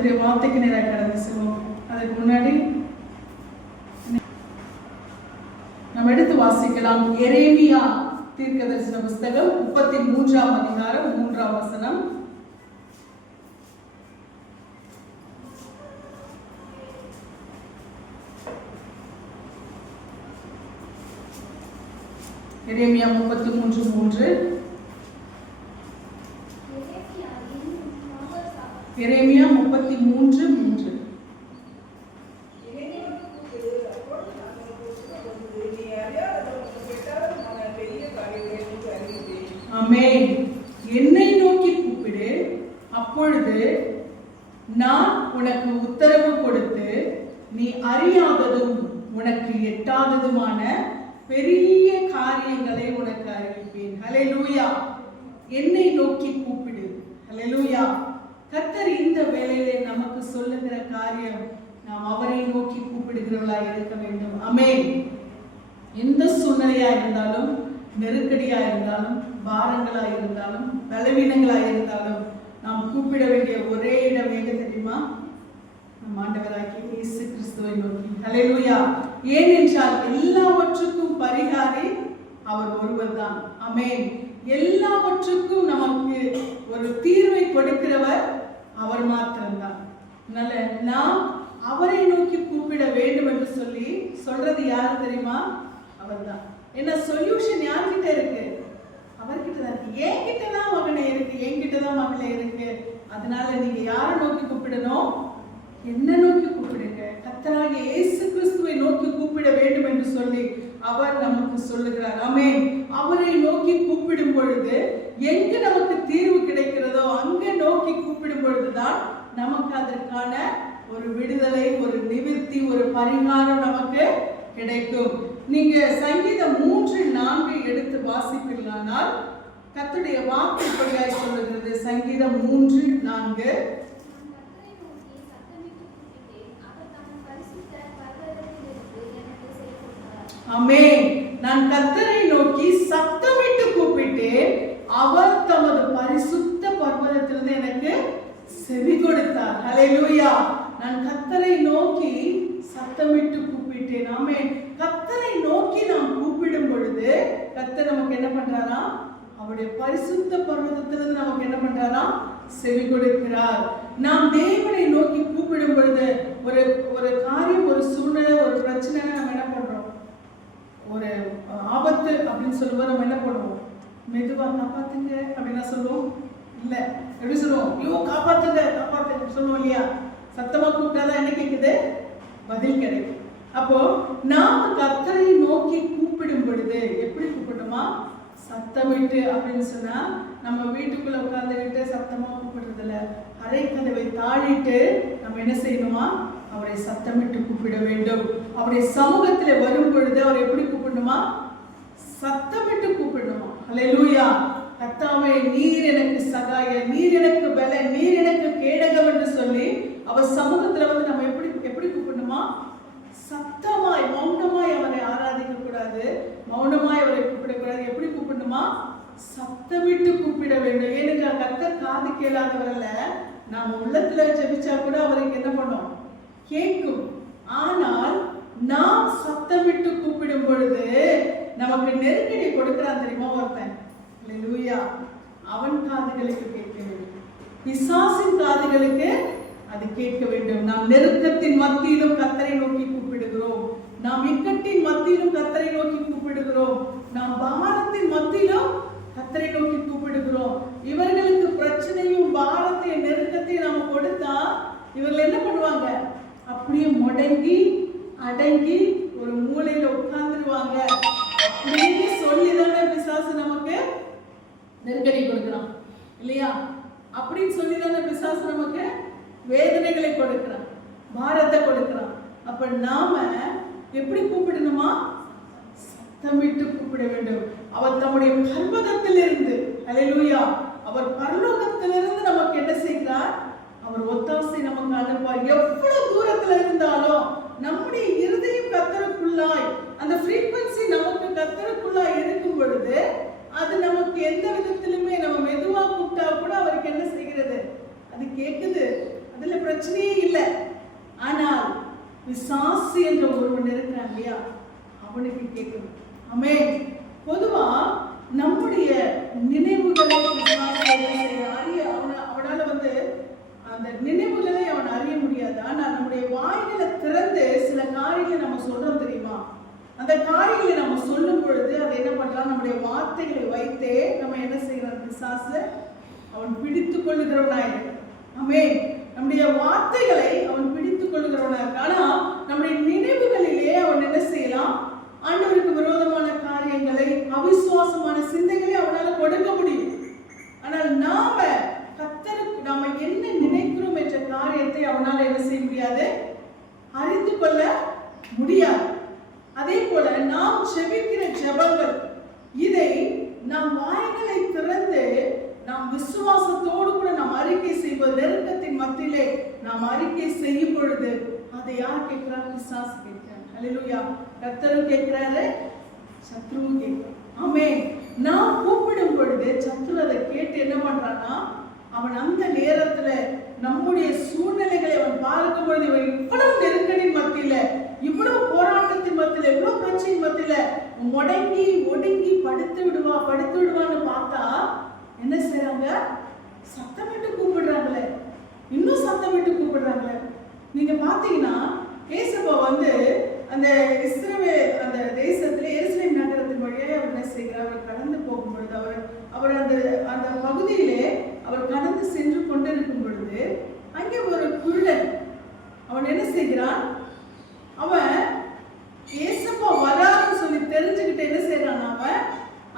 கர்த்தருடைய வார்த்தைக்கு நேராக கடந்து செல்வோம். அதற்கு முன்னாடி நாம் எடுத்து வாசிக்கலாம். எரேமியா தீர்க்கதரிசன புஸ்தகம் 33ஆம் அதிகாரம் 3ஆம் வசனம். எரேமியா 33:3. எரேமியா 33:3. ஆமென். என்னை நோக்கி கூப்பிடு, அப்பொழுது நான் உனக்கு உத்தரவு கொடுத்து நீ அறியாததும் உனக்கு எட்டாததுமான பெரிய காரியங்களை உனக்கு அறிவிப்பேன். ஹல்லேலூயா. என்னை நோக்கி கூப்பிடு. ஹல்லேலூயா. கர்த்தர் இந்த வேளையிலே நமக்கு சொல்லுகிற காரியம், நாம் அவரை நோக்கி கூப்பிடுகிறவர்களாய் இருக்க வேண்டும். ஆமென். எந்த சூழ்நிலையா இருந்தாலும், நெருக்கடியா இருந்தாலும், பாரங்களா இருந்தாலும், பலவீனங்களா இருந்தாலும், நாம் கூப்பிட வேண்டிய ஒரே இடம் எங்க தெரியுமா? நம் ஆண்டவராகிய இயேசு கிறிஸ்துவை நோக்கி. ஹல்லேலூயா. ஏனென்றால் எல்லாவற்றுக்கும் பரிகாரி அவர் ஒருவர் தான். ஆமென். எல்லாவற்றுக்கும் நமக்கு ஒரு தீர்வை கொடுக்கிறவர் அவர் மாத்திரம்தான். அதனால நாம் அவரை நோக்கி கூப்பிட வேண்டும் என்று சொல்லி சொல்றது யாரு தெரியுமா? அவர்தான். என்ன சொல்யூஷன் யார்கிட்ட இருக்கு? அவர்கிட்ட தான் இருக்கு. என்கிட்ட தான் மகனே இருக்கு, என்கிட்ட தான் மகளே இருக்கு. அதனால நீங்க யாரை நோக்கி கூப்பிடணும்? என்ன நோக்கி கூப்பிடுங்க. கர்த்தராகிய இயேசு கிறிஸ்துவை நோக்கி கூப்பிட வேண்டும் என்று சொல்லி அவர் நமக்கு சொல்லுகிறார். ஆமென். அவரை நோக்கி கூப்பிடும் பொழுது எங்கு நமக்கு தீர்வு கிடைக்கிறதோ அங்கே நோக்கி கூப்பிடும் பொழுதுதான் நமக்கு அதற்கான ஒரு விடுதலை, ஒரு நிவர்த்தி, ஒரு பரிகாரம் நமக்கு கிடைக்கும். நீங்க சங்கீதம் 3:4 எடுத்து வாசிப்பீர்களானால் கர்த்தருடைய வாக்கு இப்படியாய் சொல்லுகிறது. சங்கீதம் 3:4. ஆமென். நான் கர்த்தரை நோக்கி சத்தமிட்டு கூப்பிட்டேன், அவர் தமது பரிசுத்த பர்வதத்திலிருந்து எனக்கு செவி கொடுத்தார். ஹல்லேலூயா. நான் கர்த்தரை நோக்கி சத்தமிட்டு கூப்பிட்டேன். ஆமென். கர்த்தரை நோக்கி நாம் கூப்பிடும் பொழுது கர்த்தர் நமக்கு என்ன பண்றாராம்? அவருடைய பரிசுத்த பர்வதத்திலிருந்து நமக்கு என்ன பண்றாராம்? செவி கொடுக்கிறார். நாம் தேவனை நோக்கி கூப்பிடும் பொழுது ஒரு காரியம், ஒரு சூழ்நிலை, ஒரு பிரச்சனை நம்ம என்ன பண்றோம்? ஒரு ஆபத்து அப்படின்னு சொல்லுவோம். நம்ம என்ன பண்ணுவோம்? மெதுவா காப்பாத்துங்க அப்படின்னா சொல்லுவோம் இல்ல? எப்படி சொல்லுவோம்? ஐயோ காப்பாத்துங்க காப்பாத்துங்க சொல்லுவோம் இல்லையா? சத்தமா கூப்பிட்டாதான் என்ன கேக்குது? பதில் கிடைக்கும். அப்போ நாம கர்த்தரை நோக்கி கூப்பிடும் பொழுது எப்படி கூப்பிடணுமா? சத்தமிட்டு. அப்படின்னு சொன்னா நம்ம வீட்டுக்குள்ள உட்கார்ந்துகிட்டு சத்தமா கூப்பிடுறது இல்ல. அறை கதவை தாழிட்டு நம்ம என்ன செய்யணுமா? அவரை சத்தமிட்டு கூப்பிட வேண்டும். அவருடைய சமூகத்துல வரும் பொழுது அவர் எப்படி கூப்பிடணுமா? சத்தமிட்டு கூப்பிடணுமா? ஹல்லேலூயா. கர்த்தாவே, நீர் எனக்கு சகாய, நீர் எனக்கு பலன், நீர் எனக்கு கேடகம் என்று சொல்லி அவர் சமூகத்துல வந்து நம்ம எப்படி கூப்பிடணுமா? சத்தமாய், மௌனமாய் அவரை ஆராதிக்க கூடாது, மௌனமாய் அவரை கூப்பிடக்கூடாது. எப்படி கூப்பிடணுமா? சத்தமிட்டு கூப்பிட வேண்டும். ஏனென்றால் கர்த்தர் காது கேளாதவர் அல்ல. நாம உள்ளத்துல ஜெபிச்சா கூட அவருக்கு என்ன பண்ணோம்? கேட்கும். ஆனால் நாம் சத்தமிட்டு கூப்பிடும் பொழுது நமக்கு நெருக்கடி கொடுக்கிறான் தெரியுமா ஒருத்தன்? ஹல்லேலூயா. அவன் காதுகளுக்கு கேட்க வேண்டும், பிசாசின் காதுகளுக்கு அது கேட்க வேண்டும். நாம் நெருக்கத்தின் மத்தியிலும் கர்த்தரை நோக்கி கூப்பிடுகிறோம், நாம் இக்கட்டின் மத்தியிலும் கர்த்தரை நோக்கி கூப்பிடுகிறோம், நாம் பாரத்தின் மத்தியிலும் கர்த்தரை நோக்கி கூப்பிடுகிறோம். இவர்களுக்கு பிரச்சனையும் பாரத்தையும் நெருக்கத்தையும் நாம கொடுத்தா இவர்கள் என்ன பண்ணுவாங்க? அப்படியே முடங்கி அடங்கி ஒரு மூலையில உட்கார்ந்துருவாங்க. அப்படின்னு சொல்லிதானே பிசாசு நமக்கு நெருக்கடி கொடுக்கிறான் இல்லையா? அப்படின்னு சொல்லிதானே பிசாசு நமக்கு வேதனைகளை கொடுக்கிறான், பாரத்தை கொடுக்கிறான். அப்ப நாம எப்படி கூப்பிடணுமா? சத்தமிட்டு கூப்பிட வேண்டும். அவர் தம்முடைய பர்வதத்திலிருந்து, ஹல்லேலூயா, அவர் பரலோகத்திலிருந்து நமக்கு என்ன செய்கிறார்? அவர் ஒத்தாசை நமக்கு அனுப்புவார். எவ்வளவு தூரத்துல இருந்தாலும் நம்முடைய இருதயம் கர்த்தருக்குள்ளாய், அந்த ஃப்ரீக்வன்சி நமக்கு கர்த்தருக்குள்ளாய் இருக்கும் பொழுது அது நமக்கு எந்த விதத்திலுமே, நம்ம மெதுவா கூப்பிட்டா கூட அவருக்கு என்ன செய்கிறது? அது கேட்குது. அதுல பிரச்சனை வார்த்தைகளை வைத்தே நம்ம என்ன செய்யறோம்? பிசாசு அவன் பிடித்துக் கொள்ளுகிறவனாயிருக்கிறான். ஆமென். நம்முடைய வார்த்தைகளை அவன் பிடித்துக் கொள்ளுகிறவனாக. ஆனா நம்முடைய நினைவுகளிலே அவன் என்ன செய்யலாம்? ஆண்டவருக்கு விரோதமான காரியங்களை, அவிசுவாசமான சிந்தைகளை அவனால கொடுக்க முடியும். ஆனால் நாம கர்த்தருக்கு நாம என்ன நினைக்கிறோம் என்ற காரியத்தை அவனால என்ன செய்ய முடியாது? அறிந்து கொள்ள முடியாது. அதே போல நாம் ஜெபிக்கிற ஜெபங்கள், இதை நாம் வாய்களை திறந்து நாம் விசுவாசத்தோடு கூட நாம் அறிக்கை செய்வது, நெருக்கத்தின் மத்தியிலே நாம் அறிக்கை செய்யும் பொழுது அதை யார் கேட்கிறார்? பிசாசு கேட்கிறார். ஹல்லேலூயா. கர்த்தரும் கேட்கிறாரு, சத்ருவும் கேட்கிறார். ஆமென். நாம் கூப்பிடும் பொழுது சத்ரு அதை கேட்டு என்ன பண்றான்னா, அவன் அந்த நேரத்துல நம்முடைய சூழ்நிலைகளை அவன் பார்க்கும் பொழுது, இவன் இவ்வளவு நெருக்கடியின் மத்தியில, இவ்வளவு போராட்டத்தின் மத்தியில, இவ்வளவு பிரச்சனையின் மத்தியில முடங்கி ஒடுங்கி படுத்து விடுவான்னு பார்த்தா என்ன செய்யறாங்க? சத்தமிட்டு கூப்பிடுறாங்களே, இன்னும் சத்தமிட்டு கூப்பிடுறாங்களே. நீங்க பாத்தீங்கன்னா ஏசப்பா அந்த இஸ்ரவேல் அந்த தேசத்துல எருசலேம் நகரத்தின் வழியாக அவர் என்ன செய்கிறார்? அவர் கடந்து போகும் பொழுது அவர் அந்த பகுதியிலே அவர் கடந்து சென்று கொண்டிருக்கும் பொழுது அங்கே ஒரு குருடன் அவன் என்ன செய்கிறான்? அவன் ஏசப்பா வரான்னு சொல்லி தெரிஞ்சுக்கிட்டு என்ன செய்யறான்? அவன்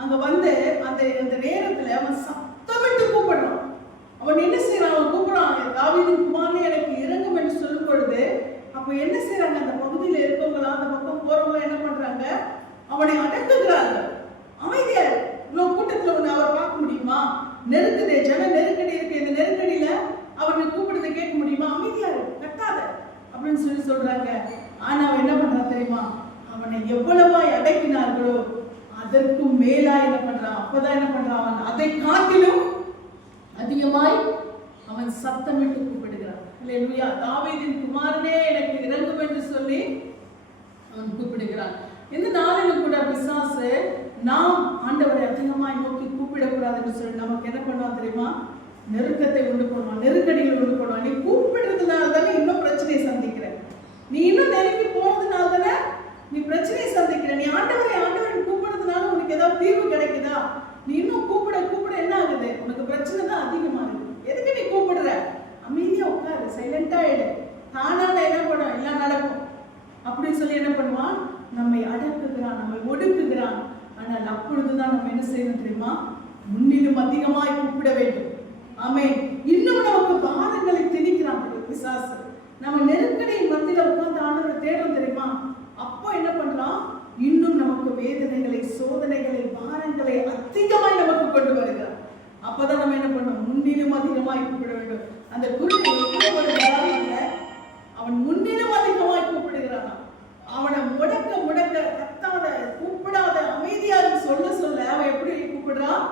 அங்க அந்த நேரத்துல அவன் சத்தமிட்டு கூப்பிடுறான். அவன் என்ன செய்யறான்? அவன் கூப்பிடுறான், தாவீதின் குமாரனே எனக்கு இறங்கும் என்று சொல்லும் பொழுது, அப்ப என்ன செய்யறாங்க? அந்த பகுதியில இருக்கவங்களா, அந்த பக்கம் போறவங்க என்ன பண்றாங்க? அவனை அடக்குகிறாங்க. அமைதியா இவ்வளவு கூட்டத்துல ஒண்ணு அவர் பார்க்க முடியுமா? நெருக்குதே, ஜன நெருக்கடி இருக்கு. இந்த நெருக்கடியில அவனை கூப்பிடுறதை கேட்க முடியுமா? அமைதியா கட்டாத அப்படின்னு சொல்லி சொல்றாங்க. ஆனா அவன் என்ன பண்றான் தெரியுமா? அவனை எவ்வளவாய் அடக்கினார்களோ அதற்கும் மேலா என்ன பண்றான்? அப்பதான் என்ன பண்றான்? அவன் அதை காட்டிலும் அதிகமாய் அவன் சத்தமிட்டு கூப்பிடுகிறான். ஹல்லேலூயா. தாவீதின் குமாரனே எனக்கு இறங்கும் என்று சொல்லி அவன் கூப்பிடுகிறான். இந்த நாளிலும் கூட பிசாசு நாம் ஆண்டவரை அதிகமாய் நோக்கி கூப்பிடக்கூடாது என்று சொல்லி நமக்கு என்ன பண்ணுவான் தெரியுமா? நெருக்கத்தை உண்டு பண்ணுவான், நெருக்கடிகள் உண்டு பண்ணுவான். நீ கூப்பிடுறதுனால தானே இன்னும் பிரச்சனையை சந்திக்கிற, நீ இன்னும் நெருங்கி போறதுனால தானே நீ பிரச்சனையை சந்திக்கிற. நீ ஆண்டவரை கூப்பிடுறதுனால உனக்கு ஏதாவது தீர்வு கிடைக்குதா? நீ இன்னும் கூப்பிட என்ன ஆகுது? உனக்கு பிரச்சனை தான் அதிகமா இருக்கு. எதுக்கு நீ கூப்பிடுற? அமைதியா உட்காரு, சைலண்டா ஆயிடு, தானான என்ன பண்ணும்? எல்லாம் நடக்கும் அப்படின்னு சொல்லி என்ன பண்ணுவான்? நம்மை அடக்குகிறான், நம்மை ஒடுக்குகிறான். ஆனால் அப்பொழுதுதான் நம்ம என்ன செய்யணும் தெரியுமா? முன்னிலும் அதிகமாய் கூப்பிட வேண்டும். ஆமென். இன்னும் நமக்கு பாரங்களை திணிக்கிறான் பிசாசு. நம்ம நெருக்கடியின் மத்தியில உட்கார்ந்து ஆண்டவரை தேடும் தெரியுமா? அப்போ என்ன பண்றான்? இன்னும் நமக்கு வேதனைகளை, சோதனைகளை, பாரங்களை அதிகமாய் நமக்கு கொண்டு வருகிறான். அப்பதான் நம்ம என்ன பண்ணணும்? முன்னிலும் அதிகமாய் கூப்பிட வேண்டும். அந்த அவன் முன்னிலும் அதிகமாய் கூப்பிடுகிறான். அவனை முடக்க கத்தாத, கூப்பிடாத, அமைதியாக சொல்ல அவன் எப்படி கூப்பிடுறான்?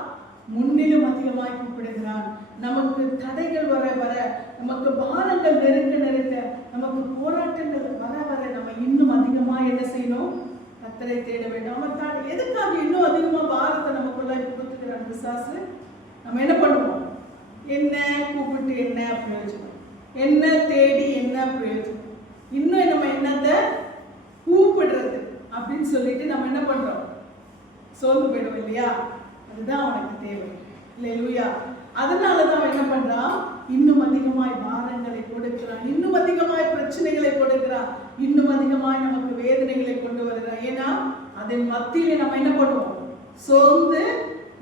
முன்னிலும் அதிகமாய் கூப்பிடுகிறான். நமக்கு தடைகள் வர நமக்கு பாரங்கள் நெருக்க நமக்கு போராட்டங்கள் வர நம்ம இன்னும் அதிகமாக என்ன செய்யணும்? கர்த்தரை தேட வேண்டும். அவன் எதுக்காக இன்னும் அதிகமா பாரத்தை நமக்குள்ள கொடுத்துக்கிறான் பிசாசு? நம்ம என்ன பண்ணுவோம்? என்ன கூப்பிட்டு என்ன பிரயோஜனம்? என்ன தேடி என்ன பிரயோஜனம்? இன்னும் நம்ம என்னத்தை கூப்பிடுறது அப்படின்னு சொல்லிட்டு நம்ம என்ன பண்றோம்? சோர்ந்து போயிடும் இல்லையா? அதுதான் அவனுக்கு தேவை. ஹல்லேலூயா. அதனாலதான் அவன் என்ன பண்றான்? இன்னும் அதிகமாய் பாரங்களை கொடுக்கிறான், இன்னும் அதிகமாய் பிரச்சனைகளை கொடுக்கிறான், இன்னும் அதிகமாய் நமக்கு வேதனைகளை கொண்டு வருகிறான். ஏன்னா அதன் மத்தியிலே நம்ம என்ன பண்ணுவோம்? சோர்ந்து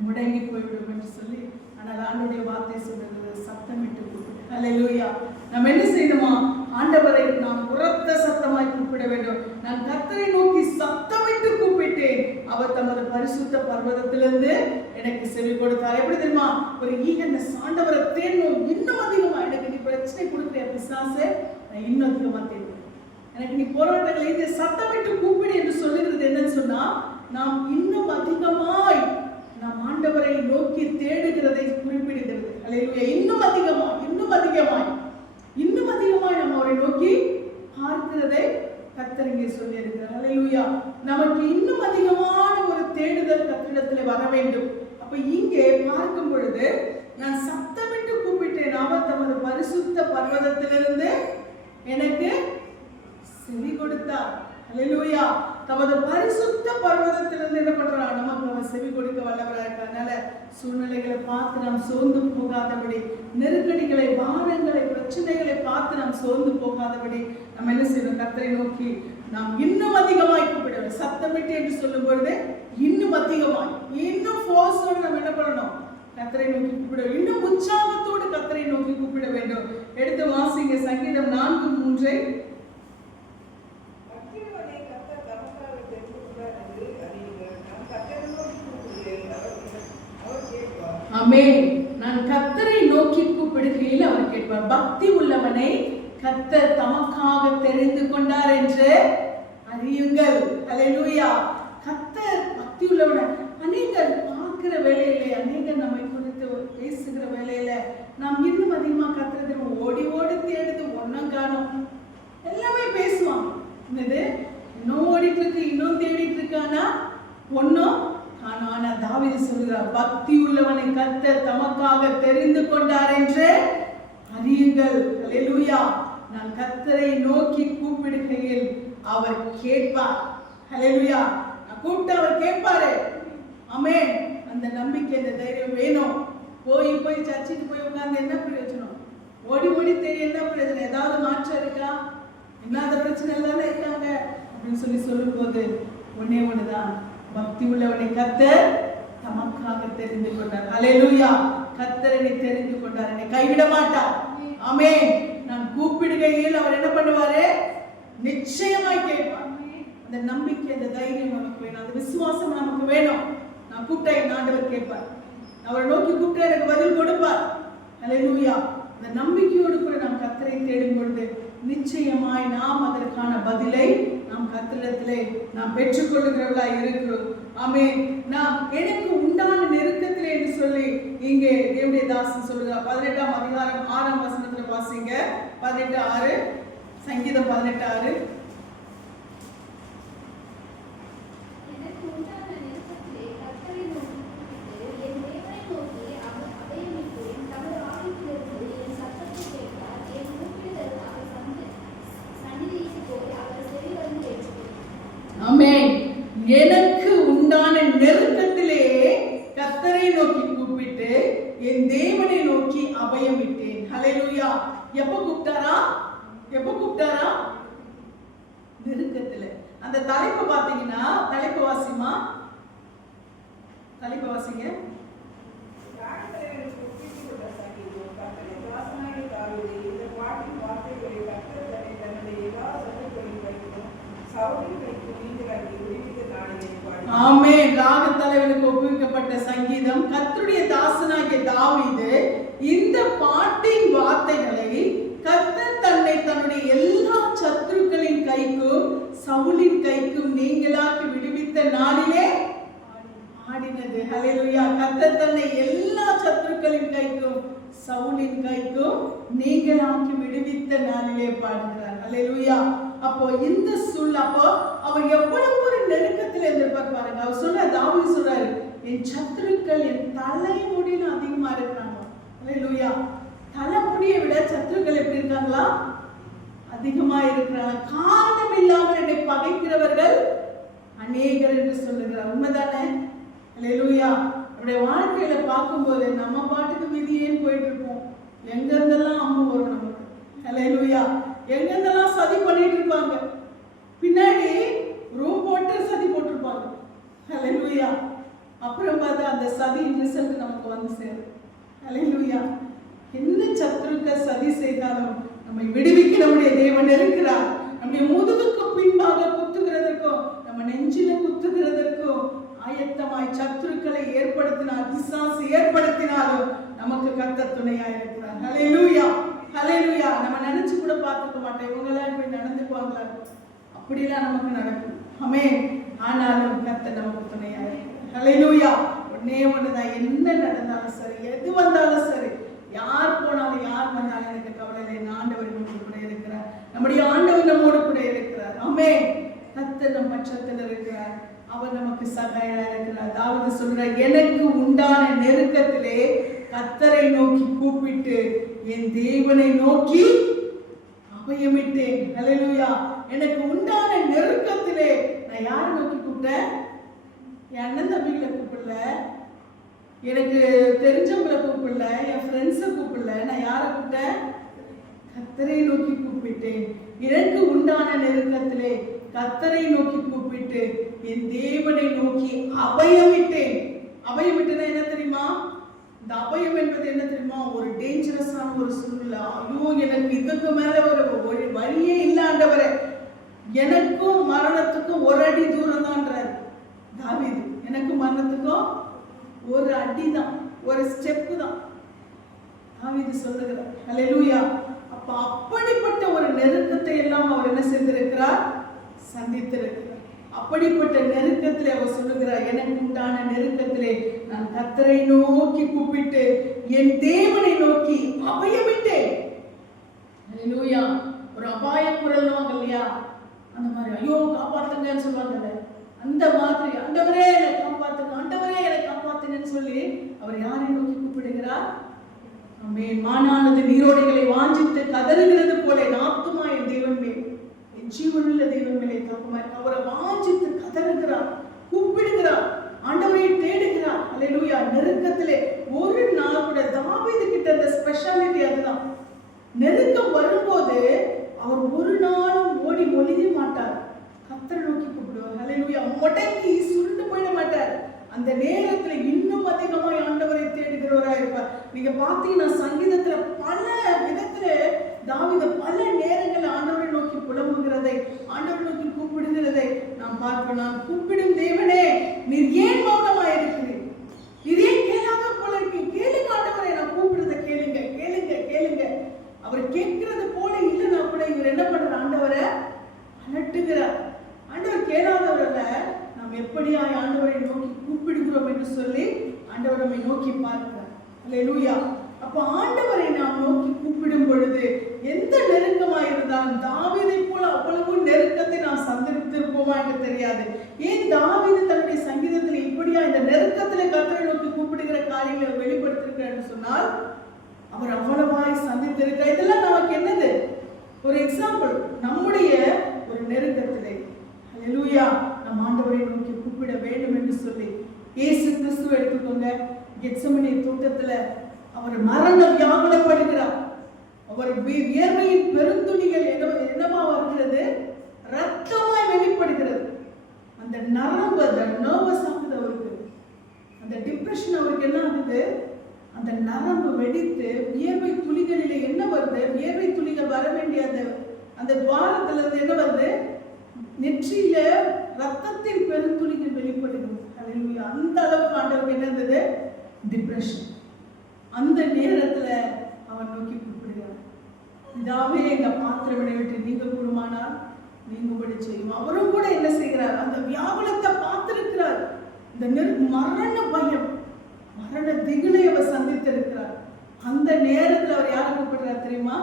முடங்கி போய்விடும் என்று சொல்லி. ஆனால் ஆண்டவருடைய வார்த்தை சொல்றது சத்தமிட்டு கூப்பிடு. ஹல்லேலூயா. நம்ம என்ன செய்யணுமா? ஆண்டவரை நாம் உரத்த சத்தமாய் கூப்பிட வேண்டும். நான் கர்த்தரை நோக்கி சத்தமிட்டு கூப்பிட்டேன், அவர் தமது பரிசுத்த பர்வதத்திலிருந்து எனக்கு செவி கொடுத்தார். எப்படி தெரியுமா? ஒரு ஈகன ஆண்டவரை தேடணும். இன்னும் அதிகமா எனக்கு நீ பிரச்சனை கொடுக்குற பிசாசே, நான் இன்னும் அதிகமா தேடுவேன். எனக்கு நீ போராட்டங்களை இந்த சத்தமிட்டு கூப்பிடு என்று சொல்லுகிறது என்னன்னு சொன்னா, நாம் இன்னும் அதிகமாய் நாம் ஆண்டவரை நோக்கி தேடுகிறதை குறிப்பிடுகிறது. அல்லேலூயா. இன்னும் அதிகமாய் நம்ம அவரை நோக்கி பார்க்கிறதை கர்த்தர் இங்கே சொல்லி இருக்கிறார். அல்லேலூயா. நமக்கு இன்னும் அதிகமான ஒரு தேடுதல் கர்த்தரிடத்தில் வர வேண்டும். அப்ப இங்கே பார்க்கும் பொழுது நான் சத்தமிட்டு கூப்பிட்டேன், அவர் தமது பரிசுத்த பர்வதத்திலிருந்து எனக்கு செவி கொடுத்தார். அல்லேலூயா. தமது பரிசுத்த பர்வதத்திலிருந்து என்ன பண்றார்? நமக்கு அவர் செவி கொடுக்க வல்லவர். சூழ்நிலைகளை பார்த்து நாம் சோர்ந்து போகாதபடி, நெருக்கடிகளை, பாரங்களை, பிரச்சனைகளை பார்த்து நாம் சோர்ந்து போகாதபடி நம்ம என்ன செய்யணும்? கர்த்தரை நோக்கி நாம் இன்னும் அதிகமாய் கூப்பிட வேண்டும். சத்தமிட்டு என்று சொல்லும் பொழுது இன்னும் அதிகமாய், இன்னும் ஃபோர்ஸோடு நம்ம என்ன பண்ணணும்? கர்த்தரை நோக்கி கூப்பிட, இன்னும் உற்சாகத்தோடு கர்த்தரை நோக்கி கூப்பிட வேண்டும். எடுத்து வாசிங்க சங்கீதம் 4:3. ஆமென். நான் கர்த்தரை நோக்கி கூப்பிடுகையில் அவர் கேட்பார். பக்தி உள்ளவனை கர்த்தர் தமக்காக தெரிந்து கொண்டார் என்று அறியுங்கள். ஹல்லேலூயா. கர்த்தர் பக்தி உள்ளவனை அநேகர் பார்க்கிற வேலையிலே, அநேகர் நம்மை குறித்து பேசுகிற வேலையில நாம் இன்னும் அதிகமா கர்த்தரை ஓடி ஓடி தேடுது, ஒன்னும் காணும். எல்லாமே பேசுவாங்க, என்னது இன்னும் ஓடிட்டு இருக்கு, இன்னும் தேடிட்டு இருக்கானா, ஒன்னும் காணும். ஆனா தாவீது சொல்கிறார், பக்தி உள்ளவனை கர்த்தர் தமக்காக தெரிந்து கொண்டார் என்று அறியுங்கள். ஹல்லேலூயா. நான் கர்த்தரை நோக்கி கூப்பிடுகையில் அவர் கேட்பார். ஹல்லேலூயா. நான் கூப்பிட்டு அவர் கேட்பாரு. ஆமென். அந்த நம்பிக்கை, அந்த தைரியம் வேணும். போய் சர்ச்சுக்கு போய் உட்கார்ந்து என்ன பிரயோஜனம்? ஓடி ஓடி தேடி என்ன பிரயோஜனம்? ஏதாவது மாற்றம் இருக்கா? இல்லாத பிரச்சனை எல்லாம் இருக்காங்க அப்படின்னு சொல்லும் போது ஒன்னே ஒண்ணுதான், பக்தி உள்ளவனை கர்த்தர் தமக்காக தெரிந்து கொண்டார். ஹல்லேலூயா. கர்த்தர் என்னை தெரிந்து கொண்டார், என்னை கைவிட மாட்டார். ஆமென். நான் கூப்பிடுகையில் அவர் என்ன பண்ணுவாரு? நிச்சயமாய் கேட்பார். அந்த நம்பிக்கை, அந்த தைரியம் நமக்கு வேணும், அந்த விசுவாசம் நமக்கு வேணும். நான் கூப்பிட்டா என் ஆண்டவர் கேட்பார், அவரை நோக்கி கூப்பிட்டா எனக்கு பதில் கொடுப்பார். ஹல்லேலூயா. அந்த நம்பிக்கையோடு கூட நாம் கர்த்தரை தேடும் பொழுது நிச்சயமாய் நாம் அதற்கான பதிலை நாம் கர்த்தரிடத்திலே நாம் பெற்றுக்கொள்ளுகிறவர்களாய் இருக்கிறோம். ஆமென். நாம் எனக்கு உண்டான நெருக்கத்திலே என்று சொல்லி இங்கே தேவனுடைய தாசன் சொல்லுகிறார். 18ஆம் அதிகாரம் 6ஆம் வசனத்துல வாசிங்க. 18:6, சங்கீதம் 18:6. ஆமென். எனக்கு உண்டான நெருக்கத்திலே கர்த்தரை நோக்கி கூப்பிட்டு என் தேவனை நோக்கி அபயம் விட்டேன். ஹல்லேலூயா. எப்ப கூப்பிட்டாரா? நெருக்கத்துல. அந்த தலைப்பு பாத்தீங்கன்னா, தலைப்பு வாசிங்க. ஆமென். ராகத்தலைவனுக்கு ஒப்புவிக்கப்பட்ட சங்கீதம். கர்த்தருடைய தாசனாகிய தாவீது இந்த பாட்டின் வார்த்தைகளை கர்த்தர் தன்னை தன்னுடைய எல்லா சத்துருக்களின் கைக்கும் சவுலின் கைக்கும் நீங்களாக்கி விடுவித்த நாளிலே ஆடினது. ஹல்லேலூயா. கர்த்தர் தன்னை எல்லா சத்துருக்களின் கைக்கும் சவுலின் கைக்கும் நீங்களாக்கி விடுவித்த நாளிலே பாடுகிறார். ஹல்லேலூயா. அப்போ இந்த அப்போ அவர் எவ்வளவு ஒரு நெருக்கத்தில் இருந்திருப்பார் பாருங்க. அவர் சொல்ற, தாவீது சொல்றாரு, என் சத்துருக்கள் என் தலைமுடியில அதிகமா இருக்கிறாங்க. ஹல்லேலூயா. தலைமுடியை விட சத்துருக்கள் எப்படி இருக்காங்களா? அதிகமா இருக்கிறாங்க. காரணம் இல்லாமல் என்னை பகைக்கிறவர்கள் அநேகர் என்று சொல்லுகிறார். உண்மைதானே? ஹல்லேலூயா. நம்முடைய வாழ்க்கையில பார்க்கும்போது நம்ம பாட்டுக்கு விதியேன்னு போயிட்டு இருப்போம். எங்க இருந்தெல்லாம் அம்பு வரும் நமக்கு. ஹல்லேலூயா. எங்க இருந்தெல்லாம் சதி பண்ணிட்டு இருப்பாங்க, பின்னாடி ரூம் போட்டு சதி போட்டிருப்பாங்க. ஹல்லேலூயா. அப்புறம் பார்த்தா அந்த சதியின் ரிசல்ட் நமக்கு வந்து சேரும். ஹல்லேலூயா. என்ன சத்துருக்கள் சதி செய்தாலும் நம்மை விடுவிக்க நம்முடைய தேவன் இருக்கிறார். நம்முடைய முதுகுக்கு பின்பாக குத்துகிறதற்கும் நம்ம நெஞ்சில குத்துகிறதற்கும் ஆயத்தமாய் சத்துருக்களை ஏற்படுத்தினார், பிசாசு ஏற்படுத்தினாலும் நமக்கு கர்த்தர் துணையா இருக்கிறார். ஹல்லேலூயா. ஹல்லேலூயா. நம்ம நினைச்சு கூட பார்த்துக்க மாட்டோம், இவங்கெல்லாம் இப்படி நடந்துக்குவாங்களா, அப்படிலாம் நமக்கு நடக்கும். ஆமென். ஆனாலும் கர்த்தர் நமக்கு துணையா இருக்கிறார். ஹல்லேலூயா. ஒண்ணே ஒண்ணுதான், என்ன நடந்தாலும் சரி, எது வந்தாலும் சரி, யார் போனாலும் யார் வந்தாலும் எனக்கு கவலை இல்லை. ஆண்டவர் நம்மோடு கூட இருக்கிறார். நம்முடைய ஆண்டவர் நம்மோடு கூட இருக்கிறார். ஆமென். கர்த்தர் நம் பட்சத்தில் இருக்கிறார். அவர் நமக்கு சகாயா இருக்கிறார். தாவீது சொல்றார், எனக்கு உண்டான நெருக்கத்திலே கர்த்தரை நோக்கி கூப்பிட்டு என் தேவனை நோக்கி அபயமிட்டேன். ஹல்லேலூயா. எனக்கு உண்டான நெருக்கத்திலே நான் யாரை நோக்கி கூப்பிட்டேன்? என் அண்ணன் தம்பிகளை கூப்பிடல, எனக்கு தெரிஞ்சவங்களை கூப்பிடல, என் ஃப்ரெண்ட்ஸை கூப்பிடல, நான் யாரை கூப்பிட்டேன்? கர்த்தரை நோக்கி கூப்பிட்டேன். எனக்கு உண்டான நெருக்கத்திலே கர்த்தரை நோக்கி கூப்பிட்டு என் தேவனை நோக்கி அபயமிட்டேன். அபயமிட்டது என்ன தெரியுமா? இந்த அபயம் என்பது என்ன தெரியுமா? ஒரு டேஞ்சரஸான ஒரு சூழ்நிலை. ஐயோ, எனக்கு இதுக்கு மேல ஒரு வழியே இல்லாண்டவரை, எனக்கும் மரணத்துக்கும் ஒரு அடி தூரம் தான்ன்றார் தாவீது. எனக்கும் மரணத்துக்கும் ஒரு அடி தான், ஒரு ஸ்டெப்பு தான் தாவீது சொல்லுகிறார். ஹல்லேலூயா. அப்ப அப்படிப்பட்ட ஒரு நெருக்கத்தை எல்லாம் அவர் என்ன செய்திருக்கிறார்? சந்தித்திருக்கிறார். அப்படிப்பட்ட நெருக்கத்திலே அவர் சொல்லுகிறார், எனக்கு உண்டான நெருக்கத்திலே நான் கர்த்தரை நோக்கி கூப்பிட்டு என் தேவனை நோக்கி அபயமிட்டேன். ஹல்லேலூயா. ஒரு அபாய குரல் இல்லையா, அந்த மாதிரி ஐயோ காப்பாத்துங்கன்னு சொல்லுவாங்கல்ல, அந்த மாதிரி ஆண்டவரே என்னை காப்பாத்துங்க, ஆண்டவரே என்னை காப்பாத்துங்கன்னு சொல்லி அவர் யாரை நோக்கி கூப்பிடுகிறார்? ஆமென். மானானது நீரோடைகளை வாஞ்சித்து கதறுகிறது போல என் ஆத்துமா என் தேவன் மேல், என் ஜீவனுள்ள தேவன் மேலே தாக்குமா. அவரை வாஞ்சித்து கதறுகிறார், கூப்பிடுகிறார், ஆண்டவரை தேடுகிறார். ஹல்லேலூயா. நெருக்கத்திலே ஒரு நாள் கூட தாவீது கிட்ட அந்த ஸ்பெஷாலிட்டி அதுதான். நெருக்கம் வரும்போது அவர் ஒரு நாளும் ஓடி ஒளிய மாட்டார், கர்த்தரை நோக்கி கூப்பிடுவார். ஹல்லேலூயா. முடங்கி சுருண்டு போயிட மாட்டார். அந்த நேரத்துல இன்னும் அதிகமாக ஆண்டவரை தேடுகிறவரா இருப்பார். நீங்க பாத்தீங்கன்னா சங்கீதத்துல பல விதத்துல தாவீது பல நேரங்களில் ஆண்டவரை நோக்கி புலம்புகிறதை, ஆண்டவரை நோக்கி கூப்பிடுகிறதை நாம் பார்ப்போம். நான் கூப்பிடும் தேவனே, நீர் ஏன் மௌனமாக இருக்கிறீர்? இதே கேளாத போல இருக்கு. கேளுங்க ஆண்டவரை, நான் கூப்பிடுறத கேளுங்க, கேளுங்க, கேளுங்க. அவர் கேட்கிறது போல இல்லைன்னா கூட இவர் என்ன பண்ற? ஆண்டவரை அலட்டுகிறார். ஆண்டவர் கேளாதவர் அல்ல, நாம் எப்படியாய் ஆண்டவரை நோக்கி கூப்பிடுகிறோம் என்று சொல்லி ஆண்டவர் நம்மை நோக்கி பார்க்கிறார். ஹல்லேலூயா. அப்ப ஆண்டவரை நாம் நோக்கி கூப்பிடும் பொழுது எந்த நெருக்கமாக இருந்தாலும், தாவீதை போல அவ்வளவு நெருக்கத்தை நாம் சந்தித்திருப்போமா என்று தெரியாது. ஏன் தாவீது தன்னுடைய சங்கீதத்தில் இப்படியா இந்த நெருக்கத்திலே கர்த்தரை நோக்கி கூப்பிடுகிற காரியங்களை வெளிப்படுத்திருக்கிறார் என்று சொன்னால், அவர் அவ்வளவாய் சந்தித்திருக்கிறார். இதெல்லாம் நமக்கு என்னது? ஒரு எக்ஸாம்பிள். நம்முடைய ஒரு நெருக்கத்திலே ஹல்லேலூயா நம் ஆண்டவரை நோக்கி கூப்பிட வேண்டும் என்று சொல்லி இயேசு கிறிஸ்துவை எடுத்துக்கோங்க. கெத்செமனே தோட்டத்துல அவர் மரண வியாகுலப்படுகிறார். அவர் வியர்வையின் பெருந்துளிகள் என்னவா வருகிறது? ரத்தமாய் வெளிப்படுகிறது. அந்த நரம்பு, அந்த நர்வஸ் ஆகுது அவருக்கு, அந்த டிப்ரெஷன் அவருக்கு என்ன ஆகுது? அந்த நரம்பு வெடித்து வியர்வை துளிகளிலே என்ன வருது? வியர்வை துளிகள் வர வேண்டிய அந்த துவாரத்துல இருந்து என்ன வருது? நெற்றியில ரத்தத்தின் பெருந்துளிகள் வெளிப்படுகிறது. ஹல்லேலூயா. அந்த அளவுக்கு ஆண்டவருக்கு என்ன இருந்தது? டிப்ரெஷன். அந்த நேரத்துல அவர் நோக்கி கூப்பிடுகிறார், இதாவே எங்க பாத்திரவினை விட்டு நீங்க கூடுமானால் நீங்கும்படி செய்யும். அவரும் கூட என்ன செய்கிறார்? அந்த வியாகுலத்தை பார்த்திருக்கிறார். இந்த மரண பயம், மரண திகிலை அவர் சந்தித்திருக்கிறார். அந்த நேரத்தில் அவர் யாரை கூப்பிடுறாரு தெரியுமா?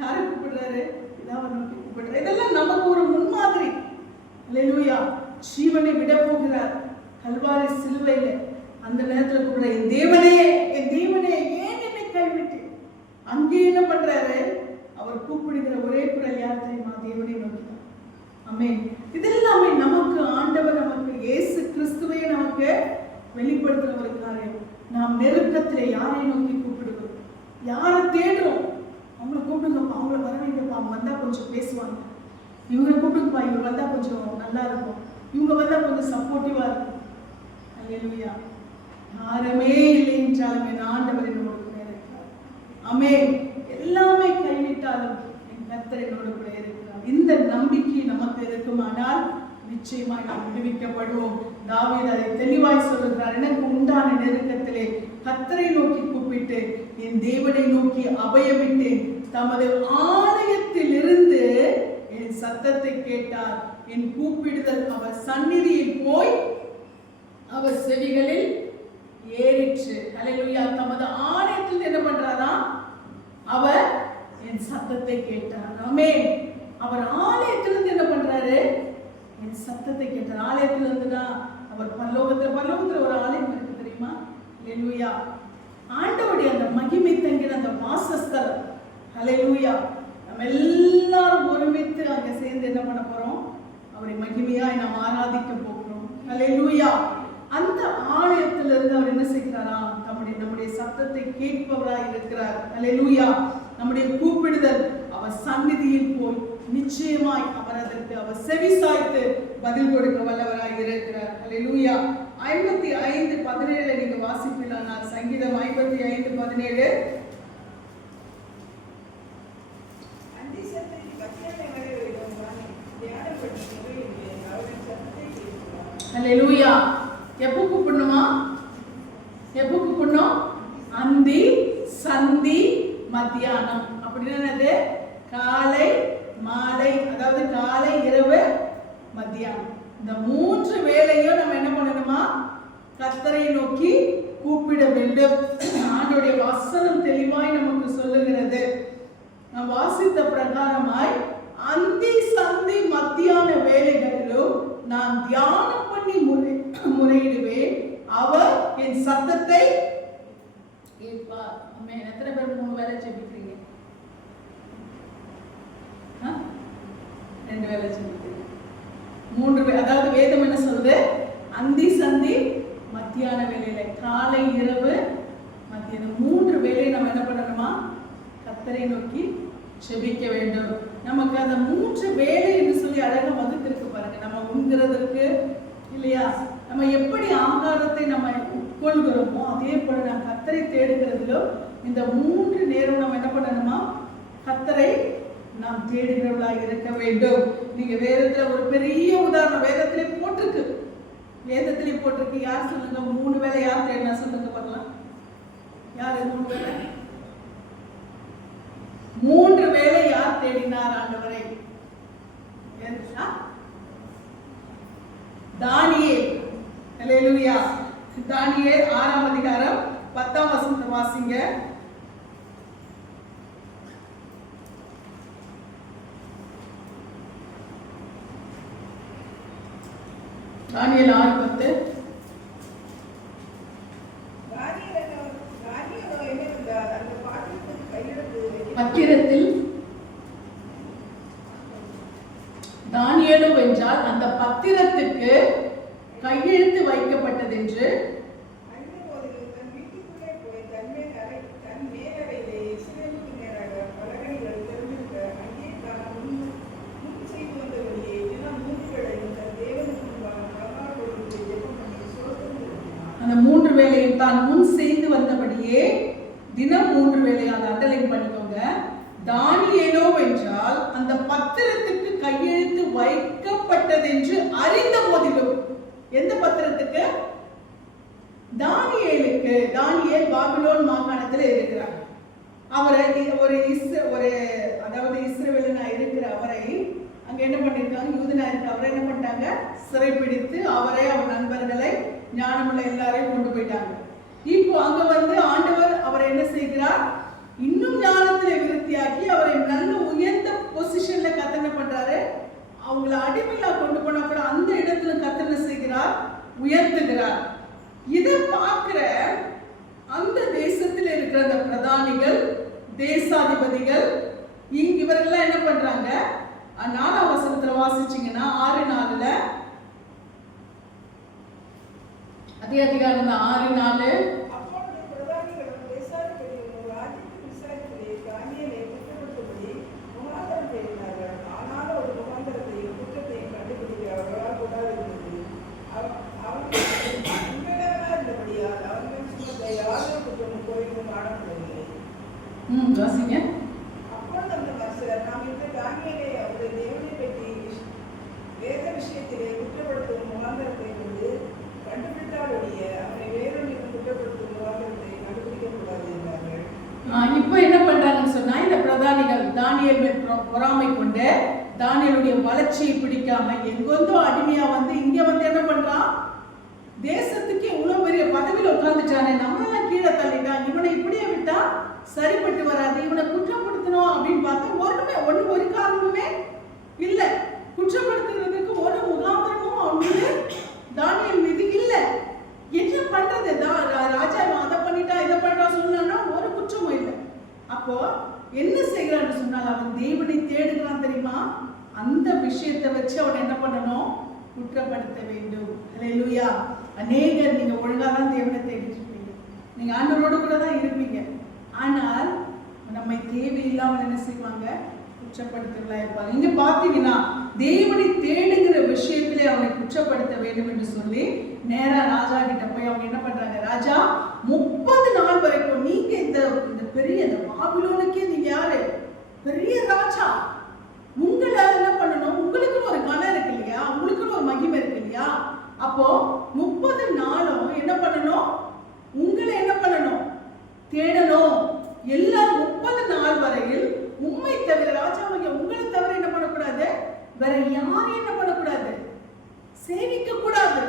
யாரை கூப்பிடுறாரு? இதாவை நோக்கி கூப்பிடுறாரு. இதெல்லாம் நமக்கு ஒரு முன்மாதிரி. ஹல்லேலூயா. ஜீவனை விட போகிறார் கல்வாரி சிலுவையில. அந்த நேரத்தில் கூப்பிடுற, என் தேவனே, என் தேவனே, ஏன் என்னை கைவிட்டு? அங்கே என்ன பண்றாரு? அவர் கூப்பிடுகிற ஒரே குரல் யார் தெரியுமா? தேவனை நோக்கினார். ஆமென். இதெல்லாமே நமக்கு ஆண்டவர், நமக்கு இயேசு கிறிஸ்துவை நமக்கு வெளிப்படுத்துற ஒரு காரியம். நாம் நெருக்கத்திலே யாரை நோக்கி கூப்பிடுகிறோம்? யாரை தேடுறோம்? அவங்களை கூப்பிடுங்கப்பா, அவங்கள வர வைங்கப்பா, அவங்க வந்தா கொஞ்சம் பேசுவாங்க. இவங்க கூப்பிடுங்கப்பா, இவங்க வந்தா கொஞ்சம் நல்லா இருக்கும், இவங்க வந்தா கொஞ்சம் சப்போர்ட்டிவா இருக்கும். ஹல்லேலூயா. யாருமே இல்லை என்றாலும் என் ஆண்டவர் என்னோடு கூட இருக்கிறார். ஆமென். எல்லாமே கைவிட்டாலும் என் கர்த்தர் என்னோடு கூட இருக்கிறார். இந்த நம்பிக்கை நமக்கு இருக்குமானால் நிச்சயமாய் நாம் விடுவிக்கப்படுவோம். தாவீது அதை தெளிவாய் சொல்லுகிறார். எனக்கு உண்டான நெருக்கத்திலே கர்த்தரை நோக்கி கூப்பிட்டு என் தேவனை நோக்கி அபயமிட்டேன். தமது ஆலயத்தில் இருந்து என் சத்தத்தை கேட்டார். என் கூப்பிடுதல் அவர் சந்நிதியில் போய் அவர் செவிகளில் ஏறிற்று. ஹல்லேலூயா. தமது ஆலயத்தில் என்ன பண்றாரா? அவர் என் சத்தத்தை கேட்டார். ஆமென். அவர் ஆலயத்திலிருந்து என்ன பண்றாரு? என் சத்தத்தை கேட்டார். ஆலயத்திலிருந்து தான் அவர் பரலோகத்துல ஒரு ஆலயம் இருக்கு தெரியுமா? ஹல்லேலூயா. ஆண்டவருடைய அந்த மகிமை தங்கின அந்த வாசஸ்தலம். ஹல்லேலூயா. நம்ம எல்லாரும் ஒருமித்து அங்க சேர்ந்து என்ன பண்ண போறோம்? அவருடைய மகிமையாய் நாம் ஆராதிக்க போகிறோம். ஹல்லேலூயா. அந்த ஆலயத்திலிருந்து அவர் என்ன செய்கிறார்? செய்கிறாராம்? நம்முடைய சத்தத்தை கேட்பவராய் இருக்கிறார். அல்லேலூயா. நம்முடைய கூப்பிடுதல் அவர் சந்நிதியில் போய் நிச்சயமாய் அவர் செவி சாய்த்து பதில் கொடுக்க வல்லவராய் இருக்கிறார். அல்லேலூயா. 55:17 நீங்க வாசிப்பீங்களா? சங்கீதம் 55:17. அல்லேலூயா. எப்போ கூப்பிடணுமா? எப்போ கூப்பிடணும்? அந்தி, சந்தி, மத்தியானம். அப்படின்னா என்னது? காலை, மாலை, அதாவது காலை, இரவு, மத்தியானம். இந்த 3 வேளையும் நம்ம என்ன பண்ணணுமா? கர்த்தரை நோக்கி கூப்பிட வேண்டும். ஆண்டவருடைய வசனம் தெளிவாய் நமக்கு சொல்லுகிறது. நாம் வாசித்த பிரகாரமாய் அந்தி, சந்தி, மத்தியான வேளைகளிலும் நான் தியானம் பண்ணி முறையிடுவேன். அவர் என் சத்தத்தை கேட்பார். ஆமென். எத்தனை பேர் 3 வேளை ஜெபிக்கிறீங்க? 2 வேளை ஜெபிக்கிறீங்க. 3 வேளை, அதாவது வேதம் என்ன சொல்லுது? அந்தி, சந்தி, மத்தியான வேளையில, காலை, இரவு, மத்தியானம் 3 வேளை நம்ம என்ன பண்ணணுமா? கர்த்தரை நோக்கி ஜெபிக்க வேண்டும். நமக்கு அந்த 3 வேளை என்று சொல்லி அழகா வகுத்திருக்கு பாருங்க. நம்ம உண்கிறதற்கு இல்லையா, நம்ம எப்படி ஆகாரத்தை நம்ம உட்கொள்கிறோமோ அதே போல நம்ம கர்த்தரை தேடுகிறதிலும் இந்த 3 நேரம் நம்ம என்ன பண்ணணுமா? கர்த்தரை நாம் தேடுகிறவர்களாக இருக்க வேண்டும். நீங்க வேதத்துல ஒரு பெரிய உதாரணம் வேதத்திலே போட்டிருக்கு. யார் சொல்லுங்க? 3 வேளை யார் தேடினா சொல்லுங்க பார்க்கலாம். யாரு 3 வேளை? 3 வேளை யார் தேடினார் ஆண்டவரை? தானியேல். அல்லேலூயா. தானியேல் 6ஆம் அதிகாரம் 10ஆம் வசனத்தை வாசிங்க. தானியேல் 6:10. பத்திரத்தில் தானியேலோ என்றால் அந்த பத்திரத்துக்கு கையெழுத்து வைக்கப்பட்டதென்று அந்த 3 வேளையும் தான் முன் செய்து வந்தபடியே தினம் 3 வேளை. அதை அண்டர்லைன் பண்ணிக்கோங்க. தானியேலோ என்றால் அந்த பத்திரத்துக்கு கையெழுத்து வைக்கப்பட்டதென்று அறிந்த போதிலும், எந்த பத்திரத்துக்கு? தானியேலுக்கு. தானியேல் பாபிலோன் மாகாணத்தில் இருக்கிறார். அவரை அதாவது இஸ்ரவேலனா இருக்கிற அவரை அங்க என்ன பண்ணிருக்காங்க? யூதனா இருக்க அவரை என்ன பண்ணிட்டாங்க? சிறைப்பிடித்து அவரை, அவர் நண்பர்களை, ஞானமுள்ள எல்லாரையும் கொண்டு போயிட்டாங்க. இப்போ அங்க ஆண்டவர் அவரை என்ன செய்கிறார்? இன்னும் ஞானத்துல விருத்தியாக்கி அவரை நல்ல உயர்ந்த பொசிஷன்ல கத்தனை பண்றாரு. அவங்கள அடிமையா கொண்டு போனா கூட அந்த இடத்துல கத்தனை செய்கிறார், உயர்த்துகிறார். இதை பார்க்கிற அந்த தேசத்தில் இருக்கிற அந்த பிரதானிகள், தேசாதிபதிகள், இவர்கள்லாம் என்ன பண்றாங்க? 4ஆம் வசனத்துல வாசிச்சீங்கன்னா 6:4 அதே அதிகாரம் 6:4. வாசிங்க. இப்ப என்ன பண்றாங்கன்னு சொன்னா, இந்த பிரதானிகள் தானியேல் மேல் பொறாமை கொண்டு தானியேலுடைய வளர்ச்சியை பிடிக்காம எங்கொந்தோ அடிமையா இங்க என்ன பண்றான்? தேசத்துக்கு இவ்வளவு பெரிய பதவியில உட்கார்ந்துட்டானே, நம்மளாம் கீழே தள்ளிட்டான், இவனை இப்படியே விட்டா சரிப்பட்டு வராது, இவனை குற்றப்படுத்தணும் அப்படின்னு பார்த்தா ஒரு காரணமுமே இல்ல. குற்றப்படுத்துறதுக்கு ஒரு முகாந்திரமும் அவன் மீது, தானியேல் மீது இல்ல. என்ன பண்றது? ராஜா அதை பண்ணிட்டா இதை பண்ணிட்டா சொன்னா ஒரு குற்றமும் இல்லை. அப்போ என்ன செய்யறான்னு சொன்னால் அவன் தேவனை தேடுகிறான் தெரியுமா? அந்த விஷயத்தை வச்சு அவன் என்ன பண்ணணும்? குற்றப்படுத்த வேண்டும். அல்லேலூயா. அநேகர் நீங்க ஒழுங்காதான் தேவனை தேடிட்டு இருக்கீங்க, ஆனால் நம்மை தேவையில்லாமல் என்ன செய்வாங்க, குற்றப்படுத்துவதா இருப்பாங்க. இங்க பாத்தீங்கன்னா தேவனை தேடுகிற விஷயத்திலே அவனை குற்றப்படுத்த வேண்டும் என்று சொல்லி நேரா ராஜா கிட்ட போய் அவங்க என்ன பண்றாங்க, ராஜா 30 நாள் வரைக்கும் நீங்க இந்த பெரிய இந்த பாபிலோனுக்கே நீங்க யாரு, பெரிய ராஜா, உங்களை என்ன பண்ணணும், உங்களுக்குன்னு ஒரு கணம் இருக்கு இல்லையா, உங்களுக்குன்னு ஒரு மகிமை இருக்கு இல்லையா, அப்போ 30 நாளும் என்ன பண்ணணும், உங்களை என்ன பண்ணணும், தேடணும். எல்லாரும் 30 நாள் வரையில் உண்மை தவிர ராஜாவை உங்களை தவிர என்ன பண்ணக்கூடாது, வேற யாரையும் என்ன பண்ணக்கூடாது, சேவிக்க கூடாது,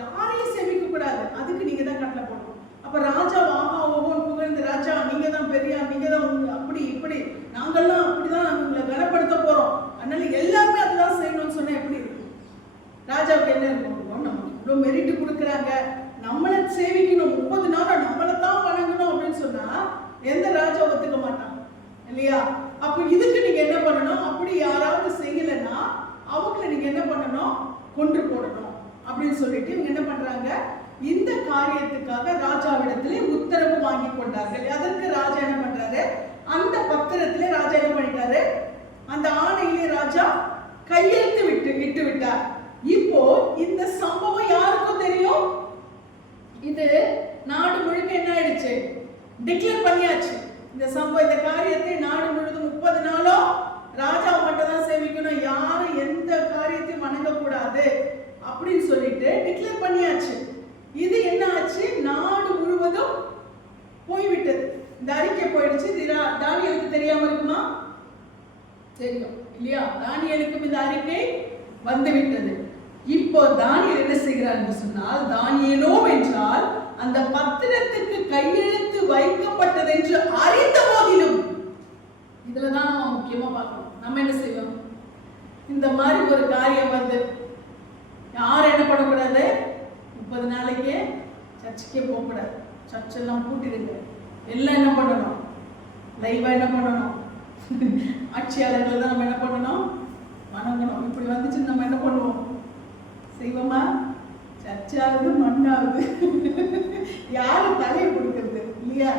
யாரையும் சேவிக்க கூடாது. அதுக்கு நீங்க தான் கட்டளை போடணும். அப்ப ராஜா ஆஹா ஓஹோன்னு புகழ்ந்து, ராஜா நீங்க தான் பெரியார், நீங்க தான் அப்படி இப்படி, நாங்கெல்லாம் அப்படிதான் உங்களை கனப்படுத்த போறோம், அதனால எல்லாருமே அதெல்லாம் செய்யணும்னு சொன்னா எப்படி இருக்கும்? ராஜாவுக்கு என்ன இருக்கும், நமக்கு இவ்வளவு மெரிட் கொடுக்குறாங்க, நம்மளை சேவிக்கணும், 30 நாள் நம்மளை தான் வணங்கணும் அப்படின்னு சொன்னா எந்த ராஜா ஒத்துக்க மாட்டான் இல்லையா? அப்ப இதுக்கு நீங்க என்ன பண்ணணும், அப்படி யாராவது செய்யலைன்னா அவங்களை நீங்க என்ன பண்ணணும், கொன்று போடணும் அப்படின்னு சொல்லிட்டு இவங்க என்ன பண்றாங்க, இந்த காரியத்துக்காக ராஜாவிடத்திலே உத்தரவு வாங்கி கொண்டார்கள். அதற்கு ராஜா என்ன பண்றாரு, அந்த பத்திரத்திலே ராஜா என்ன பண்ணிட்டாரு, அந்த ஆணையிலே ராஜா கையெழுத்து விட்டு விட்டார். இப்போ இந்த சம்பவம் யாருக்கும் தெரியும், இது நாடு முழுக்க என்ன ஆயிடுச்சு, டிக்ளேர் பண்ணியாச்சு. இந்த சம்பவம், இந்த காரியத்தை நாடு முழுவதும் 30 நாளும் ராஜாவை மட்டும் தான் சேவிக்கணும், யாரும் எந்த காரியத்தையும் வணங்கக்கூடாது அப்படின்னு சொல்லிட்டு டிக்ளேர் பண்ணியாச்சு. இது என்ன ஆச்சு, நாடு முழுவதும் போய்விட்டது, இந்த அறிக்கை போயிடுச்சு. தானியேலுக்கு தெரியாம இருக்குமா, தெரியும் இல்லையா, தானியேலுக்கும் இந்த அறிக்கை வந்து விட்டது. இப்போ தானியேல் என்ன செய்கிறார் என்று சொன்னால், தானியேலோ என்றால் அந்த பத்திரத்துக்கு கையெழுத்து வைக்கப்பட்டது என்று அறிந்த போதிலும், இதுலதான் நம்ம முக்கியமா பார்க்கணும், நம்ம என்ன செய்வோம், இந்த மாதிரி ஒரு காரியம் வந்து யாரும் என்ன பண்ணக்கூடாது, 30 நாளைக்கே சர்ச்சுக்கே போகக்கூடாது, சர்ச்செல்லாம் பூட்டிடுங்க, எல்லாம் என்ன பண்ணணும், லைவா என்ன பண்ணணும், ஆட்சியாளர்கள் தான் நம்ம என்ன பண்ணணும், வணங்கணும். இப்படி வந்துச்சு நம்ம என்ன பண்ணுவோம், செய்வோமா, சர்ச்சாவது மண்ணாவது, யாரும் தலையை கொடுக்கிறது இல்லையா?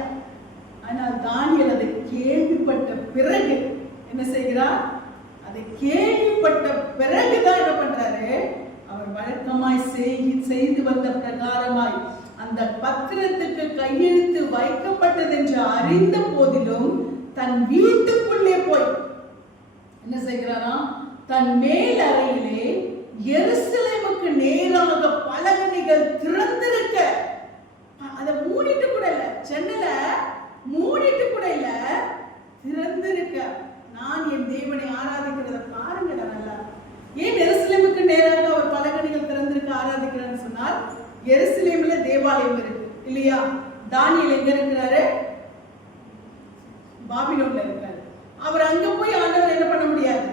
ஆனால் தானியேல் அதை கேள்விப்பட்ட பிறகு என்ன செய்கிறார், அதை கேள்விப்பட்ட பிறகுதான் என்ன பண்றாரு, அவர் வழக்கமாய் செய்து வந்த பிரகாரமாய் அந்த பத்திரத்துக்கு கையெழுத்து வைக்கப்பட்டது என்று அறிந்த போதிலும் தன் வீட்டுக்குள்ளே போய் என்ன செய்கிறாராம், தன் மேல் அறையிலே எருசலேமுக்கு நேராக பலகணிகள் திறந்திருக்க, அதை மூடிட்டு கூட இல்ல, ஜன்னல மூடிட்டு கூட இல்ல, திறந்திருக்க, நான் என் தேவனை ஆராதிக்கிறத பாருங்க நல்லா. ஏன் எருசலேமுக்கு நேராக அவர் பலகணிகள் திறந்திருக்க ஆராதிக்கிறான்னு சொன்னால், எருசலேம்ல தேவாலயம் இருக்கு இல்லையா, தானியேல் எங்க இருக்கிறாரு, பாபிலோன்ல இருக்கிறாரு. அவர் அங்க போய் ஆண்டவர் என்ன பண்ண முடியாது,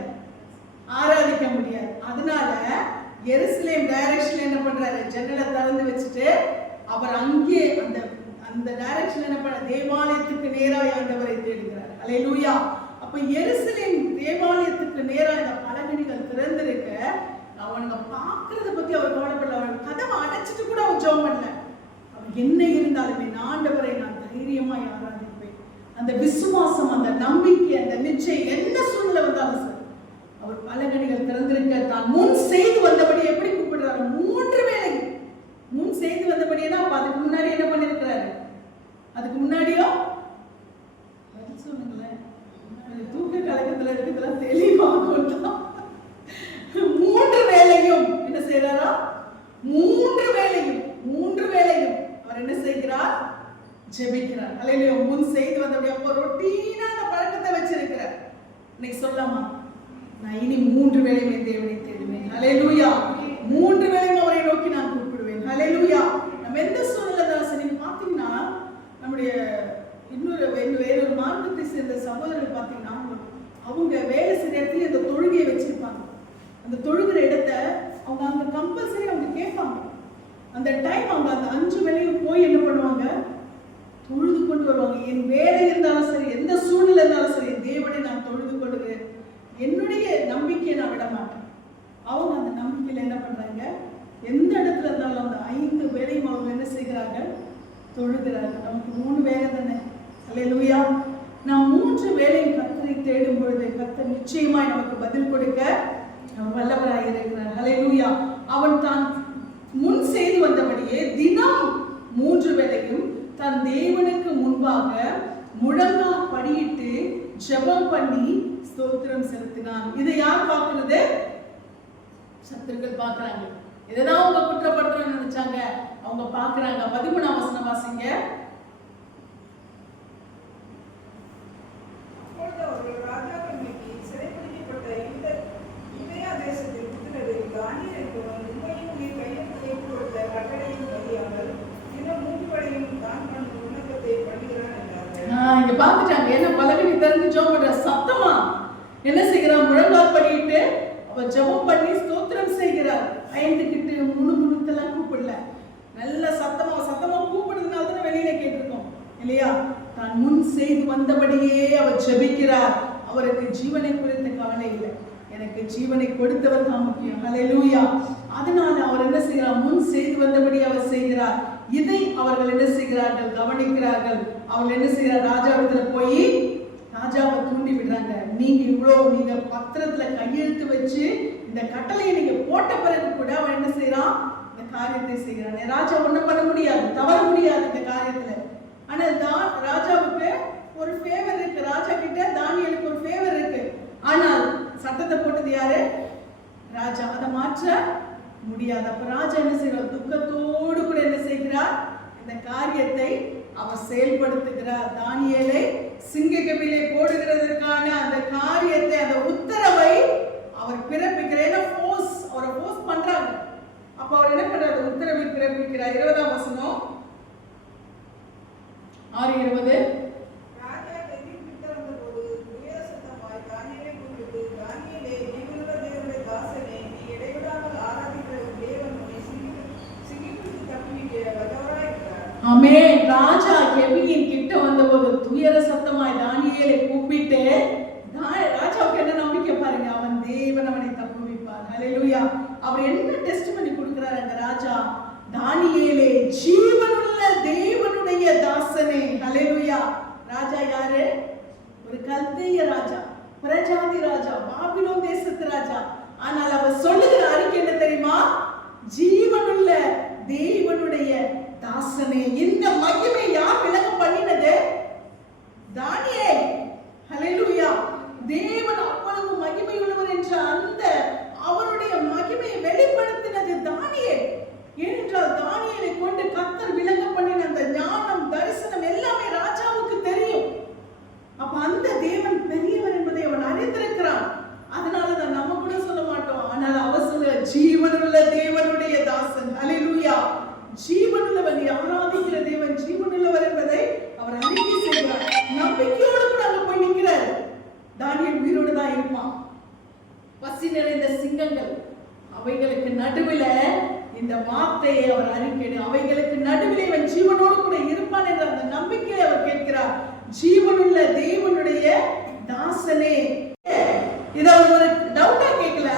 ஆராதிக்க முடியாது. அதனால எருசலேம் டைரக்ஷன்ல என்ன பண்றாரு, ஜன்னலை திறந்து வச்சுட்டு அவர் அங்கே அந்த டைரக்ஷன்ல என்ன பண்ண, தேவாலயத்துக்கு நேராக ஆண்டவரை தேடுகிறார். அல்லேலூயா. அப்ப எருசலேம் தேவாலயத்துக்கு நேராக இந்த பலகணிகள் திறந்திருக்க, அவனுங்க பாக்குறத பத்தி அவர் கவலைப்படல, அவன் கதவை அடைச்சிட்டு கூட அவர் ஜெபம் பண்ணல. அவர் என்ன இருந்தாலுமே ஆண்டவரை நான் தைரியமாய் ஆராதிப்பேன், அந்த விசுவாசம், அந்த நம்பிக்கை, அந்த நிச்சயம் என்ன சூழ்நிலை வந்தாலும் சார், அவர் பலகணிகள் திறந்திருக்க தான் முன் செய்து வந்தபடி எப்படி கூப்பிடுறாரு, 3 வேளை முன் செய்து வந்தபடியா. அதுக்கு முன்னாடி என்ன பண்ணிருக்கிறாரு, அதுக்கு முன்னாடியோ சொல்லுங்களேன், தூக்க கலக்கத்துல இருக்கிறதுல தெளிவாக 3 வேளையும் என்ன செய்யறாரா, 3 வேளையும் அவர் என்ன செய்கிறார், ஜெபிக்கிறார். அல்லேலூயா. முன் செய்து வந்தபடி அப்போ ரொட்டீனா அந்த பழக்கத்தை வச்சிருக்கிறார். இன்னைக்கு சொல்லாமா, நான் இனி 3 வேளையுமே தேவனை தேடுவேன். அல்லேலூயா. 3 வேளையும் அவரை நோக்கி நான் கூப்பிடுவேன். அல்லேலூயா. நம்ம எந்த சூழ்நிலை தான் சரி, நீங்க பாத்தீங்கன்னா நம்முடைய வேறொரு மார்க்கத்தை சேர்ந்த சகோதரர்கள் பாத்தீங்கன்னா, அவங்க வேலை செய்யற இடத்துல இந்த தொழுகையை வச்சிருப்பாங்க. அந்த தொழுகிற இடத்தை அவங்க அங்க கம்பல்சரி அவங்க கேட்பாங்க. அந்த டைம் அவங்க அந்த 5 வேளையும் போய் என்ன பண்ணுவாங்க, தொழுது கொண்டு வருவாங்க. என் வேலை இருந்தாலும் சரி, எந்த சூழ்நிலை இருந்தாலும் சரி, தேவனை நான் தொழுது கொள்கிறேன், என்னுடைய நம்பிக்கையை நான் விட மாட்டேன். அவங்க அந்த நம்பிக்கையில என்ன பண்றாங்க, எந்த இடத்துல இருந்தாலும் அந்த 5 வேளையும் அவங்க என்ன செய்கிறாங்க, தொழுகிறாங்க. நமக்கு 3 வேலை தானே, அல்லேலூயா. நாம் 3 வேளையும் கர்த்தரை தேடும் பொழுது கர்த்தர் நிச்சயமாய் நமக்கு பதில் கொடுக்க வல்லவராய் இருக்கிறார். அல்லேலூயா. அவன் தான் முன் செய்து வந்தபடியே தினம் 3 வேளையும் தன் தேவனுக்கு முன்பாக முழங்கால் படியிட்டு ஜெபம் பண்ணி ஸ்தோத்திரம் செலுத்தினான். இதை யார் பார்க்கிறது? சத்துருக்கள் பார்க்கறாங்க. இதுதான் அவங்க குற்றப்படுத்துறன்னு நினைச்சாங்க, அவங்க பார்க்கறாங்க. 13ஆம் வசனம் வாசிங்க. இங்க பாத்துட்டாங்க. என்ன பலகனி திறந்து ஜெபம் பண்ற சத்தமா என்ன செய்கிறான்? முழங்கால் படியிட்டு அவ ஜெபம் பண்ணி ஸ்தோத்திரம் செய்கிறார். ஐந்துக்கிட்டு முணுமுணுத்தெல்லாம் கூப்பிடல, நல்ல சத்தமா கூப்பிடுறதுனால தான் வெளியில கேட்டிருக்கோம் இல்லையா? தான் முன் செய்து வந்தபடியே அவர் ஜெபிக்கிறார். அவருக்கு ஜீவனை குறித்த கவலை இல்லை, எனக்கு ஜீவனை கொடுத்தவர் தான் முக்கியம். ஹல்லேலூயா. அதனால அவர் என்ன செய்கிறார்? முன் செய்து வந்தபடி அவர் செய்கிறார். இதை அவர்கள் என்ன செய்கிறார்கள்? கவனிக்கிறார்கள். அவர்கள் என்ன செய்கிறார்? ராஜாவிடத்துல போய் ராஜாவை தூண்டி விடுறாங்க. நீங்க பத்திரத்துல கையெழுத்து வச்சு இந்த கட்டளையை நீங்க போட்ட பிறகு கூட அவன் என்ன செய்யறான்? இந்த காரியத்தை செய்கிறான். ராஜா ஒண்ணும் பண்ண முடியாது, தவற முடியாது இந்த காரியத்துல. ஆனா ராஜாவுக்கு ஒரு ஃபேவர் இருக்கு. ராஜா கிட்ட தானியேலுக்கு ஒரு ஃபேவர் இருக்கு. ஆனால் சட்டத்தை போட்டது யாரு? ராஜா. அதை மாற்ற முடியாது. அப்ப ராஜா என்ன செய்கிறார்? துக்கத்தோடு கூட என்ன செய்கிறார்? இந்த காரியத்தை அவர் செயல்படுத்துகிறார். தானியேலை சிங்கக்கபிலே போடுகிறதற்கான அந்த காரியத்தை, அந்த உத்தரவை அவர் பிறப்பிக்கிறார். அவரை ஃபோர்ஸ் பண்றாங்க. அப்ப அவர் என்ன பண்றாரு? உத்தரவை பிறப்பிக்கிறார். 20ஆம் வசனம் 6:20. ஆமென். ராஜா கெபியின் கிட்ட வந்தபோது துயர சத்தமாய் தானியேலை கூப்பிட்டு, ராஜாவுக்கு என்ன நம்பிக்கை பாருங்க, அவன் தேவன் அவனை தப்புவிப்பார். ஹல்லேலூயா. அவர் என்ன டெஸ்டிமனி கொடுக்கிறார் அந்த ராஜா? தானியேலே, ஜீவனுள்ள தேவனுடைய தாசனே. ஹல்லேலூயா. ராஜா யாரு? ஒரு கல்தேய ராஜா, பிரஜாதி ராஜா, பாபிலோன் தேசத்து ராஜா. ஆனால் அவர் சொல்லுகிற அறிக்கை என்ன தெரியுமா? ஜீவனுள்ள தேவனுடைய தாசனே. இந்த மகிமை யார் விளங்க பண்ணினது? தானியேல். ஹல்லேலூயா. தேவன் அவ்வளவு மகிமை உள்ளவர் என்ற அந்த அவருடைய மகிமையை வெளிப்படுத்தினது தானியேல். ஏனென்றால் தானியேலை கொண்டு கர்த்தர் விளங்க பண்ணின அந்த ஞானம், தரிசனம் எல்லாமே ராஜாவுக்கு தெரியும். அப்ப அந்த தேவன் பெரியவர் என்பதை அவன் அறிந்திருக்கிறான். அதனாலதான் நம்ம கூட சொல்ல மாட்டோம், ஆனால் அவர் சொல்ல ஜீவனுள்ள தேவனுடைய தாசன். ஹல்லேலூயா. ஜீவனுள்ளவர், ஆராதிக்கிற தேவன் ஜீவனுள்ளவர் என்பதை அவர் அறிக்கை செய்கிறார். நம்பிக்கையோடு கூட அங்க போய் நிற்கிறார். தானியேல் உயிரோடு தான் இருப்பான். பசி நிறைந்த சிங்கங்கள் அவைகளுக்கு நடுவில் இந்த வார்த்தையை அவர் அறிக்கை, அவைகளுக்கு நடுவில் இவன் ஜீவனோடு கூட இருப்பான் என்ற அந்த நம்பிக்கையை அவர் கேட்கிறார். ஜீவனுள்ள தேவனுடைய தாசனே. இத ஒரு டவுட்டா கேட்கல.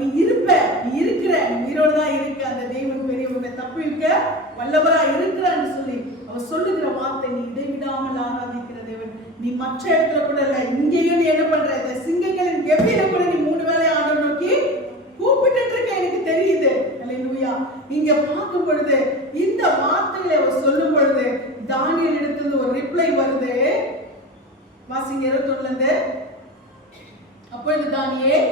நீ இருப்ப, நீ இருக்கிற, நீ உயிரோடு தான் இருக்க, அந்த தேவன் பெரியவனை தப்புவிக்க வல்லவரா இருக்கிறான்னு சொல்லி அவர் சொல்லுகிற வார்த்தை, நீ இடைவிடாமல் ஆராதிக்கிற தேவன். நீ மற்ற இடத்துல கூட இல்ல, இங்கேயும் நீ என்ன பண்ற? இந்த சிங்கங்களின் கெபியில கூட நீ 3 வேளை ஆண்டவரை நோக்கி கூப்பிட்டு இருக்க, எனக்கு தெரியுது. ஹல்லேலூயா. இங்க பார்க்கும் பொழுது இந்த வார்த்தையில அவர் சொல்லும் பொழுது தானியேல் இடத்துல ஒரு ரிப்ளை வருது. வாசிங்க 21ல இருந்து. அப்பொழுது தானியேல்,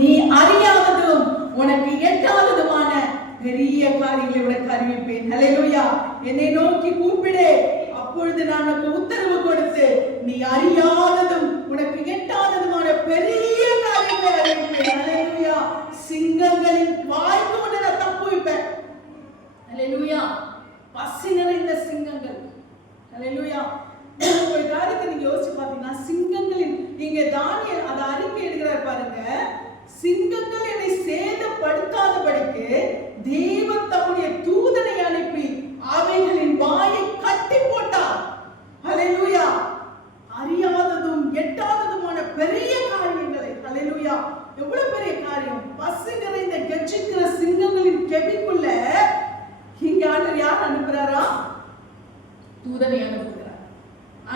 நீ அறியாததும் உனக்கு எட்டாததுமான பெரிய காரியங்களை உனக்கு அறிவிப்பேன். ஹல்லேலூயா. என்னை நோக்கி கூப்பிடு, அப்பொழுது நான் உனக்கு உத்தரவு கொடுத்து நீ அறியாததும் உனக்கு எட்டாததுமான பெரிய காரியங்களை அறிவிப்பேன். ஹல்லேலூயா. சிங்கங்களின் வாய்க்கு முன்ன நான் தப்புவிப்பேன். ஹல்லேலூயா. பசி நிறைந்த சிங்கங்கள். ஹல்லேலூயா. ஒரு காரியத்தை நீங்க யோசிச்சு பாத்தீங்கன்னா, சிங்கங்களின் இங்க தானியேல் அதை அறிக்கை எடுக்கிறார் பாருங்க. சிங்கங்கள் என்னை சேதப்படுத்தாதபடிக்கு தேவன் தம்முடைய தூதனை அனுப்பி அவைகளின் வாயை கட்டி போட்டார். யார் அனுப்புறாரா? தூதனை அனுப்புகிறார்.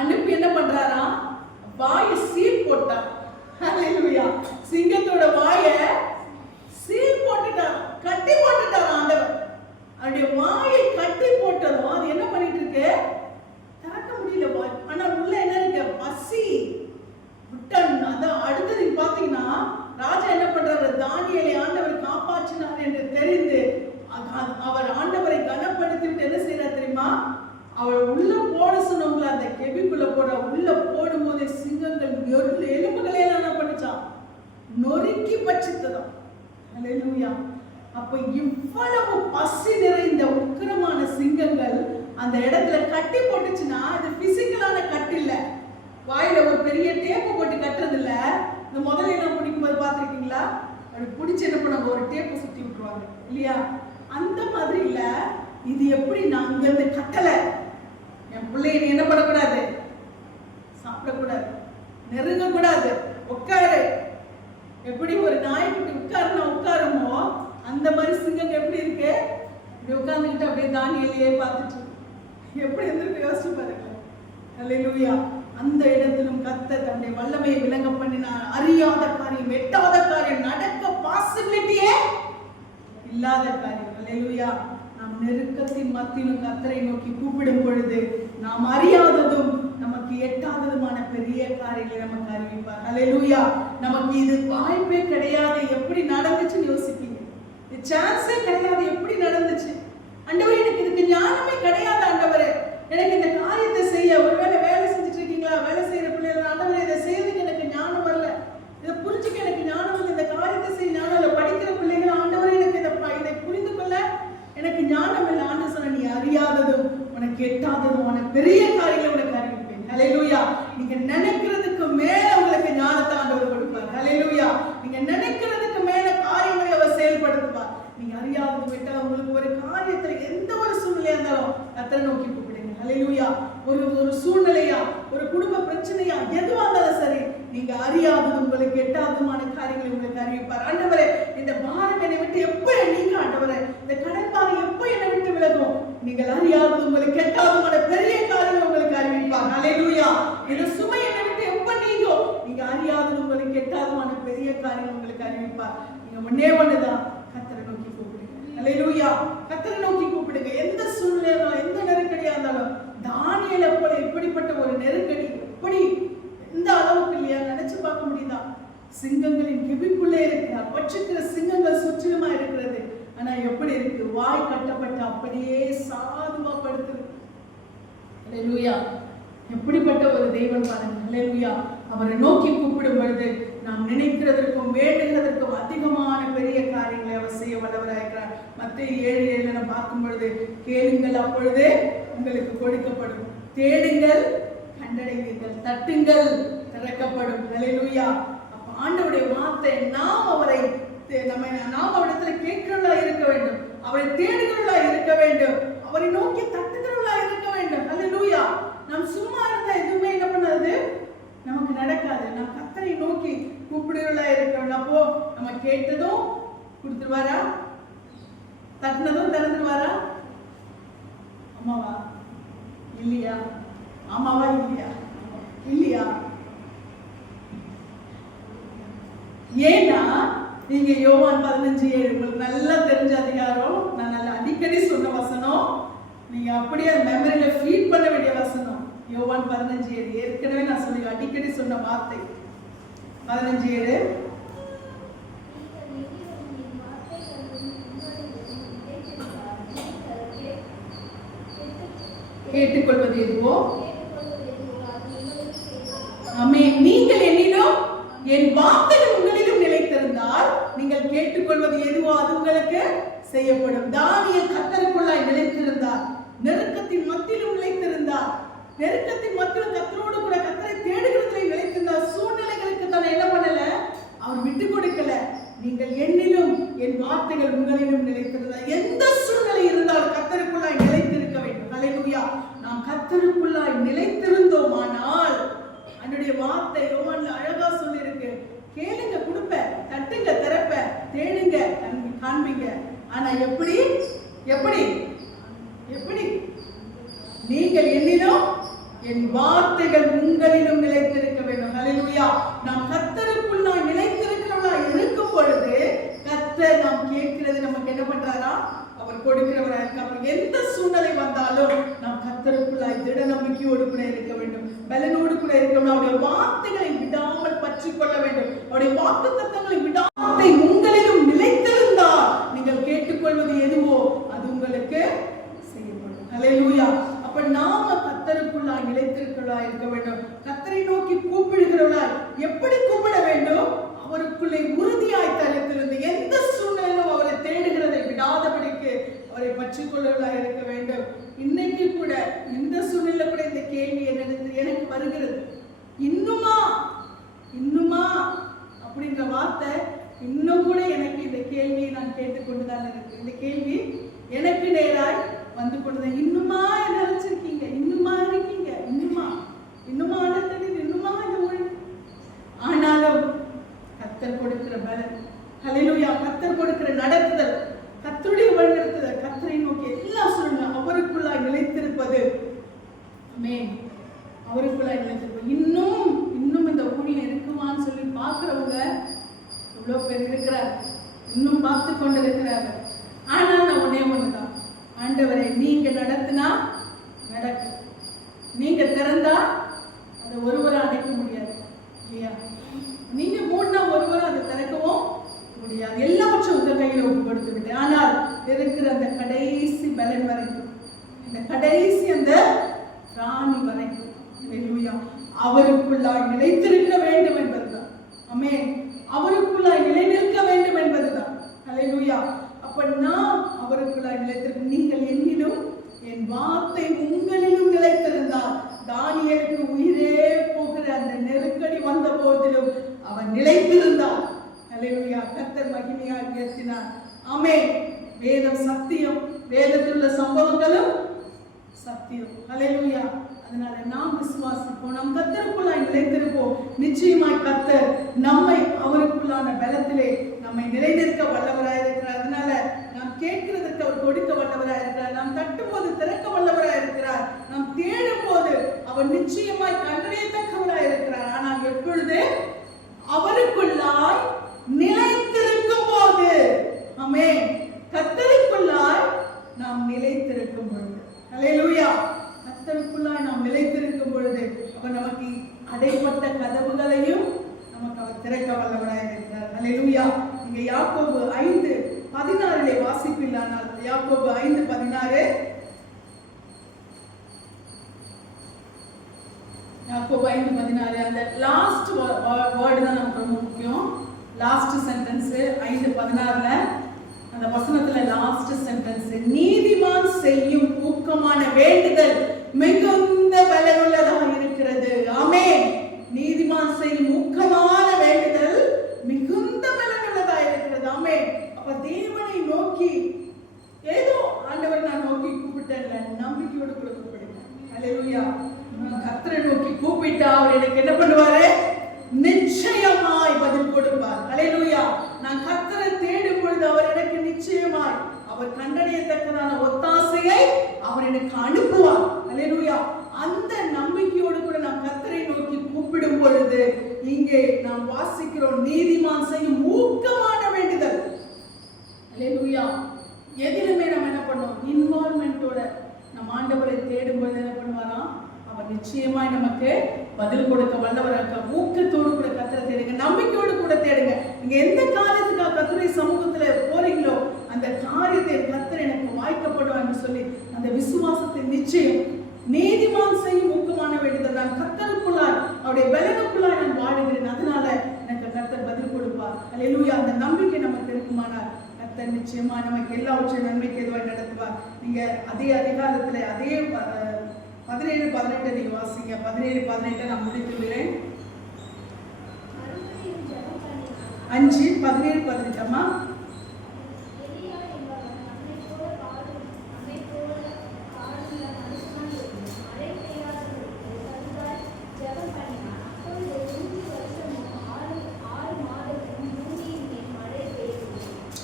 அனுப்பி என்ன பண்றாரா? வாயை சீல் போட்டார். ஹல்லேலூயா. சிங்கத்தோட வாயை சீல் போட்டுட்டார், கட்டி போட்டுட்டார் ஆண்டவர். அவருடைய வாயை கட்டி போட்டதும் அது என்ன பண்ணிட்டு இருக்கு? திறக்க முடியல. ஆனா உள்ள என்ன இருக்கு? பசி. அதான் அடுத்தது பாத்தீங்கன்னா ராஜா என்ன பண்றாரு? தானியேலை ஆண்டவர் காப்பாற்றினார் என்று தெரிந்து அவர் ஆண்டவரை கனப்படுத்திட்டு என்ன செய்யறார் தெரியுமா? அவர் உள்ள போட சொன்னவங்கள அந்த கெபிக்குள்ள போட உள்ள போடும் போது சிங்கங்கள் எலும்புகளை என்ன பண்ணுச்சான்? நொறுக்கி பட்சித்ததாம். ஹல்லேலூயா. அப்ப இவ்வளவு பசி நிறைந்த உக்கிரமான சிங்கங்கள் அந்த இடத்துல கட்டி போட்டுச்சுன்னா அது பிசிக்கலான கட்டு இல்ல. வாயில ஒரு பெரிய டேப்பு போட்டு கட்டுறது இல்ல. இந்த முதல்ல எல்லாம் பிடிக்கும் போது பாத்திருக்கீங்களா? அப்படி பிடிச்சு என்ன பண்ணாங்க? ஒரு டேப்பை சுத்தி விட்டுருவாங்க இல்லையா? அந்த மாதிரி இல்ல. இது எப்படி நான் அங்க இருந்து கட்டல. என் பிள்ளைய நீ என்ன பண்ணக்கூடாது? சாப்பிடக்கூடாது, நெருங்க கூடாது, உட்காரு. எப்படி ஒரு நாய்க்குட்டி உட்காருனா உட்காருமோ அந்த மாதிரி சிங்கம் எப்படி இருக்கு? இப்படி உட்கார்ந்துக்கிட்டு அப்படியே தானியேலையே பார்த்துட்டு எப்படி இருந்திருக்கு யோசிச்சு பாருங்க. ஹல்லேலூயா. அந்த இடத்திலும் கர்த்தர் தன்னுடைய வல்லமையை விளங்க பண்ணினார். அறியாத காரியம், எட்டாத காரியம், நடக்க பாசிபிலிட்டியே இல்லாத காரியம். ஹல்லேலூயா. நாம் நெருக்கத்தின் மத்தியிலும் கர்த்தரை நோக்கி கூப்பிடும் பொழுது நாம் அறியாததும் நமக்கு எட்டாததுமான பெரிய காரியங்களை நமக்கு அறிவிப்பார். ஹல்லேலூயா. நமக்கு இது வாய்ப்பே கிடையாது, எப்படி நடந்துச்சுன்னு யோசிப்பீங்க. இது சான்ஸே கிடையாது, எப்படி நடந்துச்சு? ஆண்டவரே எனக்கு இதுக்கு ஞானமே கிடையாது. ஆண்டவரே எனக்கு இந்த காரியத்தை செய்ய, ஒருவேளை வேலை செஞ்சுட்டு இருக்கீங்களா? வேலை செய்யற பிள்ளைகள், ஆண்டவரே இதை செய்யறதுக்கு எனக்கு ஞானம் வரல, இதை புரிஞ்சுக்க எனக்கு ஞானம் இல்லை, இந்த காரியத்தை செய்ய ஞானம் இல்லை. படிக்கிற பிள்ளைகள், ஆண்டவரே எனக்கு இதை புரிந்து கொள்ள எனக்கு ஞானம் இல்லை. ஆண்டவர் சொன்ன, நீ அறியாததும் உனக்கு எட்டாததும் பெரிய காரியங்களை உனக்கு அறிவிப்பேன். ஹல்லேலூயா. நீங்க நினைக்கிறதுக்கு மேல உங்களுக்கு ஞானத்தை ஆண்டவர் கொடுப்பார். ஹல்லேலூயா. நீங்க நினைக்கிறதுக்கு மேல காரியங்களை அவர் செயல்படுத்துவார். நீங்க அறியாதது விட்டால் உங்களுக்கு ஒரு காரியத்துல எந்த ஒரு சூழ்நிலையா இருந்தாலும் கர்த்தரை நோக்கி கூப்பிடுங்க. ஹல்லேலூயா. ஒரு சூழ்நிலையா, ஒரு குடும்ப பிரச்சனையா, எதுவா இருந்தாலும் சரி, நீங்க அறியாதது உங்களுக்கு எட்டாததுமான காரியங்களை உங்களுக்கு அறிவிப்பார். ஆண்டவரே இந்த பாரம் என்னை விட்டு எப்ப நீங்க, ஆண்டவரே இந்த கடன் பாரம் எப்ப என்னை விட்டு விலகும்? நீங்கள் அறியாதது உங்களுக்கு எட்டாததுமான பெரிய காரியங்களை உங்களுக்கு அறிவிப்பார். ஹல்லேலூயா. இந்த சுமை என்னை விட்டு எப்ப நீங்கும்? நீங்க அறியாதது உங்களுக்கு எட்டாததுமான பெரிய காரியங்களை உங்களுக்கு அறிவிப்பார். நீங்க ஒன்னே ஒண்ணுதான், கர்த்தரை நோக்கி கூப்பிடுங்க. ஹல்லேலூயா. கர்த்தரை நோக்கி கூப்பிடுங்க. எந்த சூழ்நிலையா, எந்த நெருக்கடியா இருந்தாலும், தானியேலை போல எப்படிப்பட்ட ஒரு நெருக்கடி, எப்படி இந்த அளவுக்கு இல்லையா? நினைச்சு பார்க்க முடியுதா? சிங்கங்களின் கெபிக்குள்ளே இருக்கிறார். பட்சிக்கிற சிங்கங்கள் சுற்றிலுமா இருக்கிறது. ஆனா எப்படி இருக்கு? வாய் கட்டப்பட்டு அப்படியே சாதுவா படுத்து. ஹல்லேலூயா. எப்படிப்பட்ட ஒரு தெய்வம் பாருங்க. ஹல்லேலூயா. அவரை நோக்கி கூப்பிடும் பொழுது நாம் நினைக்கிறதற்கும் வேண்டுகிறதற்கும் அதிகமான பெரிய காரியங்களை அவர் செய்ய வல்லவராயிருக்கிறார். மத்தேயு 7:7 நாம் பார்க்கும் பொழுது, கேளுங்கள் அப்பொழுது உங்களுக்கு கொடுக்கப்படும், தேடுங்கள் கண்டடைவீர்கள், தட்டுங்கள் திறக்கப்படும். ஹல்லேலூயா. அப்ப ஆண்டவருடைய வார்த்தை நாம் அவரை நாம் அவரிடத்துல கேட்கிறவர்களா இருக்க வேண்டும், அவரை தேடுகிறவர்களா இருக்க வேண்டும், அவரை நோக்கி தட்டுகிறவர்களா இருக்க வேண்டும். ஹல்லேலூயா. நாம் சும்மா இருந்தா எதுவுமே என்ன பண்ணாது, நமக்கு நடக்காது. நாம் கர்த்தரை நோக்கி கூப்பிடுகிறவர்களா இருக்கணும். அப்போ நம்ம கேட்டதும் கொடுத்துருவாரா? தட்டினதும் திறந்துருவாரா? ஆமாவா இல்லையா? ஆமாவா இல்லையா? இல்லையா? ஏன்னா நீங்க யோவான் 15:7 உங்களுக்கு நல்லா தெரிஞ்ச அதிகாரம், நான் நல்லா அடிக்கடி சொன்ன வசனம், நீங்க அப்படியே மெமரியில ஃபீட் பண்ண வேண்டிய வசனம். யோவான் 15:7 ஏற்கனவே நான் சொல்லி அடிக்கடி சொன்ன வார்த்தை. 15:7 கேட்டுக்கொள்வது எதுவோ ஆமென். நீங்கள் என்னிலும் என் வார்த்தைகள் உங்களிலும் நிலைத்திருந்தால் நீங்கள் கேட்டுக்கொள்வது எதுவோ அது உங்களுக்கு செய்யப்படும். தானியேல் கர்த்தருக்குள்ளாய் நிலைத்திருந்தார், நெருக்கத்தின் மத்தியிலும் நிலைத்திருந்தார், நெருக்கத்தின் மத்தியிலும் கர்த்தரோடு கூட கர்த்தரை தேடுகிறதிலே நிலைத்திருந்தார். சூழ்நிலைகளுக்கு தான் என்ன பண்ணல, அவர் விட்டு கொடுக்கல. நீங்கள் என்னிலும் என் வார்த்தைகள் உங்களிலும் நிலைத்திருந்தார். எந்த சூழ்நிலை இருந்தாலும் கர்த்தருக்குள்ளாய் நிலைத்திருக்க வேண்டும். ஹல்லேலூயா. நாம் கர்த்தருக்குள்ளாய் நிலைத்திருந்தோமானால் அவருடைய வார்த்தை யோவான்ல அழகா சொல்லி இருக்கு. கேளுங்க கொடுப்ப, தட்டுங்க திறப்ப, தேடுங்க காண்பீங்க. ஆனா எப்படி எப்படி எப்படி நீங்கள் என்னிலும் என் வார்த்தைகள் உங்களிலும் நிலைத்திருக்க வேண்டும். ஹல்லேலூயா. நாம் கர்த்தருக்குள் நாம் நிலைத்திருக்கிறவர்களா இருக்கும் பொழுது கர்த்தர் நாம் கேட்கிறது நமக்கு என்ன பண்றாரா? அவர் கொடுக்கிறவரா இருக்க. எந்த சூழ்நிலை வந்தாலும் நாம் கர்த்தருக்குள்ளாய் திட நம்பிக்கையோடு கூட இருக்க வேண்டும், பலனோடு கூட இருக்க வேண்டும். அவருடைய வார்த்தைகளை விடாமல் பற்றிக் கொள்ள வேண்டும். அவருடைய வாக்குத்தத்தங்களை விடாமல் உங்களிலும் நிலைத்திருந்தால் நீங்கள் கேட்டுக்கொள்வது எதுவோ அது உங்களுக்கு செய்யப்படும். ஹல்லேலூயா. அப்ப நாம கர்த்தருக்குள்ளாய் நிலைத்திருக்கிறவர்களாய் இருக்க வேண்டும். கர்த்தரை நோக்கி கூப்பிடுகிறவர்களாய் எப்படி கூப்பிட வேண்டும்? அவருக்குள்ளே உறுதியாய் தரித்திருந்து எந்த சூழ்நிலையிலும் அவரை தேடுகிறதை விடாதபடிக்கு அவரை பற்றிக் கொள்ளவர்களாய் இருக்க வேண்டும். இன்னைக்கு கூட இந்த சூழ்நிலை கூட இந்த கேள்வி எனக்கு வருகிறது. இன்னுமா இன்னுமா அப்படின்ற வார்த்தை இன்னும் கூட எனக்கு இந்த கேள்வியை நான் கேட்டுக்கொண்டுதான் இருக்கு. இந்த கேள்வி எனக்கு நேராய் வந்து கொண்டுதான். இன்னுமா என்ன நினைச்சிருக்கீங்க? இன்னுமா இருக்கீங்க? இன்னுமா இன்னுமா இன்னுமா இந்த மொழி. ஆனாலும் கர்த்தர் கொடுக்கிற பலன், ஹல்லேலூயா, கர்த்தர் கொடுக்கிற நடத்துதல், கர்த்தருடைய வழிநடத்துதல், கர்த்தரை நோக்கி எல்லா சூழ்நிலை அவருக்குள்ளாய் நிலைத்திருப்பது. ஆமென். அவருக்குள்ளாய் நிலைத்திருப்பது. இன்னும் இன்னும் இந்த ஊழியம் இருக்குமான்னு சொல்லி பார்க்கிறவங்க எவ்வளவு பேர் இருக்கிறார், இன்னும் பார்த்து கொண்டு இருக்கிறாங்க. ஆனால் நான் ஒண்ணுதான், ஆண்டவரை நீங்க நடத்தினா நடக்கும், நீங்க திறந்தா அதை ஒருவரை அடைக்க முடியாது இல்லையா? நீங்க மூணா ஒருவரும் அதை திறக்கவும் முடியாது. எல்லாவற்றும் உங்க கையில ஒப்புக்கொடுத்து விட்டு, ஆனால் இருக்கிற அந்த கடைசி பலன் வரைக்கும், இந்த கடைசி அந்த ராணி வரைக்கும் அவருக்குள்ளாய் நிலைத்திருக்க வேண்டும் என்பதுதான். ஆமென். அவருக்குள்ளாய் நிலை நிற்க வேண்டும் என்பதுதான். ஹல்லேலூயா. அப்ப நாம் அவருக்குள்ளாய் நிலைத்திருக்க, நீங்கள் என்னிலும் என் வார்த்தை உங்களிலும் நிலைத்திருந்தால், தானியேலுக்கு உயிரே போகிற அந்த நெருக்கடி வந்த போதிலும் அவர் நிலைத்திருந்தார். ஹல்லேலூயா. கர்த்தர் மகிமையாய் உயர்த்தினார். ஆமென். வேதம் சத்தியம், வேதத்தில் உள்ள சம்பவங்களும் சத்தியம். ஹல்லேலூயா. அதனால நாம் விசுவாசிப்போம், நாம் கர்த்தருக்குள்ளாய் நிலைத்திருப்போம். நிச்சயமாய் கர்த்தர் நம்மை அவருக்குள்ளான பலத்திலே நம்மை நிலைநிற்க வல்லவராய் இருக்கிறார். அதனால நாம் கேட்கிறதுக்கு அவர் கொடுக்க வல்லவராய் இருக்கிறார். நாம் தட்டும் போது திறக்க வல்லவராய் இருக்கிறார். நாம் தேடும் போது அவர் நிச்சயமாய் கண்டறியத்தக்கவராய் இருக்கிறார். ஆனால் எப்பொழுது? அவருக்குள்ளாய் நிலைத்திருக்கும் போது. ஆமென். கர்த்தருக்குள்ளாய் நாம் நிலைத்திருக்கும் பொழுது. ஹல்லேலூயா. கர்த்தருக்குள்ளாய் நாம் நிலைத்திருக்கும் பொழுது அவர் நமக்கு அடைப்பட்ட கதவுகளையும் நமக்கு அவர் திறக்க வல்லவராய் இருக்கிறார். ஹல்லேலூயா. இங்க யாக்கோபு 5:16 வாசிப்பில்லானால், யாக்கோபு 5:16, யாக்கோபு 5:16, அந்த லாஸ்ட் வேர்டு தான் நமக்கு ரொம்ப முக்கியம். லாஸ்ட் சென்டென்ஸ் 5:16 அந்த வசனத்துல லாஸ்ட் சென்டென்ஸ், நீதிமான் செய்யும் ஊக்கமான வேண்டுதல் மிகுந்த பலனுள்ளதாக இருக்கிறது. ஆமென். நீதிமான் செய்யும் ஊக்கமான வேண்டுதல் மிகுந்த பலனுள்ளதாக இருக்கிறது. ஆமென். அப்ப தேவனை நோக்கி ஏதோ ஆண்டவர் நான் நோக்கி கூப்பிட்டேன்ல, நம்பிக்கையோடு கூட கூப்பிடுங்க. ஹல்லேலூயா. கர்த்தரை நோக்கி கூப்பிட்டா அவர் எனக்கு என்ன பண்ணுவாரு? நிச்சயமாய் பதில் கொடுப்பார். ஹல்லேலூயா. நான் கர்த்தரை தேடும் பொழுது அவர் எனக்கு நிச்சயமாய் அவர் கண்டறியத்தக்கதான ஒத்தாசையை அவர் எனக்கு அனுப்புவார். ஹல்லேலூயா. அந்த நம்பிக்கையோடு கூட நாம் கர்த்தரை நோக்கி கூப்பிடும் பொழுது இங்கே நாம் வாசிக்கிறோம், நீதிமான் செய்யும் ஊக்கமான வேண்டுதல். ஹல்லேலூயா. எதிலுமே நம்ம என்ன பண்ணோம்? இன்வால்மெண்டோட நம்ம ஆண்டவரை தேடும் பொழுது என்ன பண்ணுவாராம்? அவர் நிச்சயமாய் நமக்கு பதில் கொடுக்க வல்லவராக. ஊக்கத்தோடு கூட கர்த்தரை தேடுங்க, நம்பிக்கையோடு கூட தேடுங்க. நீங்க எந்த காரியத்துக்காக கர்த்தருடைய சமூகத்துல போறீங்களோ அந்த காரியத்தை கர்த்தர் எனக்கு வாய்க்கப்படும் என்று சொல்லி அந்த விசுவாசத்தின் நிச்சயம். நீதிமான் செய்யும் ஊக்கமான வேண்டுதல், நான் கர்த்தருக்குள்ளாய் அவருடைய பலனுக்குள்ளாய் நான் வாழுகிறேன், அதனால எனக்கு கர்த்தர் பதில் கொடுப்பார். ஹல்லேலூயா. அந்த நம்பிக்கை நமக்கு இருக்குமானால் கர்த்தர் நிச்சயமா நமக்கு எல்லாவற்றையும் நன்மைக்கு எதுவாய் நடத்துவார். நீங்க அதே அதிகாரத்துல அதே 17:18 நீங்க வாசிங்க. 17:18 நான் முடித்துள்ளேன். 5:17-18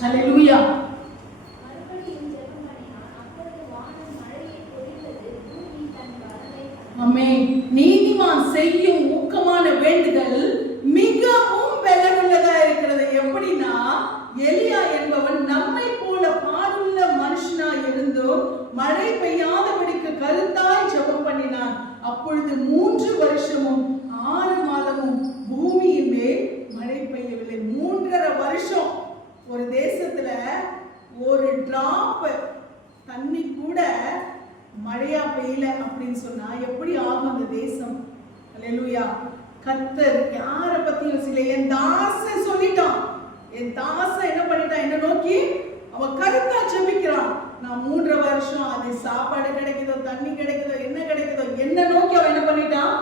ஹல்லேலூயா. ஆமென். நீதிமான் செய்யும் ஊக்கமான வேண்டுதல் மிகவும் பலனுள்ளதா இருக்கிறது. எப்படின்னா, எலியா என்பவன் நம்மை போல பாடுள்ள மனுஷனா இருந்தும் மழை பெய்யாதபடிக்கு கருத்தாய் ஜெபம் பண்ணினான். அப்பொழுது 3 வருஷமும் 6 மாதமும் பூமியின் மேல் மழை பெய்யவில்லை. 3.5 வருஷம் ஒரு தேசத்துல ஒரு டிராப் தண்ணி கூட மழையா பெய்யல அப்படின்னு சொன்னா எப்படி ஆகும் அந்த தேசம்? அல்லேலூயா. கர்த்தர் யாரை பத்தியும் சில என் தாசன் சொல்லிட்டான். என் தாசன் என்ன பண்ணிட்டான்? என்ன நோக்கி அவன் கருத்தா ஜெபிக்கிறான். நான் 3 வருஷம் அது சாப்பாடு கிடைக்குதோ தண்ணி கிடைக்குதோ என்ன கிடைக்குதோ என்ன நோக்கி அவன் என்ன பண்ணிட்டான்?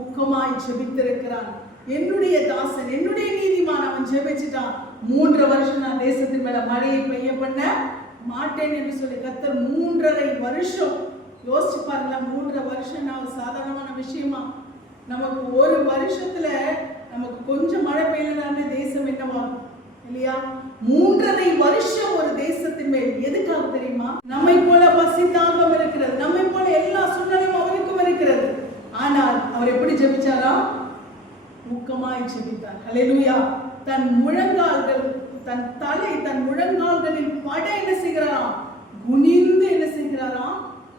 ஊக்கமாய் ஜெபித்திருக்கிறான். என்னுடைய தாசன் என்னுடைய நீதிமான் அவன் ஜெபிச்சிட்டான். 3 வருஷம் நான் தேசத்தின் மேல மழையை பெய்ய பண்ண மாட்டேன் என்று சொல்லி கர்த்தர் 3.5 வருஷம். யோசிச்சு பாருங்க, 3.5 வருஷம் சாதாரணமான விஷயமா? நமக்கு ஒரு வருஷத்துல நமக்கு கொஞ்சம் மழை பெய்யலன்னு தேசம் என்னவாகும் இல்லையா? 3.5 வருஷம் ஒரு தேசத்தின் மேல். எதுக்காக தெரியுமா? நம்மை போல பசி தாகம் இருக்கிறது, நம்மை போல எல்லா சூழ்நிலையும் அவருக்கும் இருக்கிறது. ஆனால் அவர் எப்படி ஜெபிச்சாரா? ஊக்கமாய் ஜெபித்தார். ஹல்லேலூயா. தன் முழங்கால்கள் தன் தலை தன் முழங்கால்களில் பட என்ன செய்கிறாராம்? குனிந்து என்ன செய்கிறாராம்?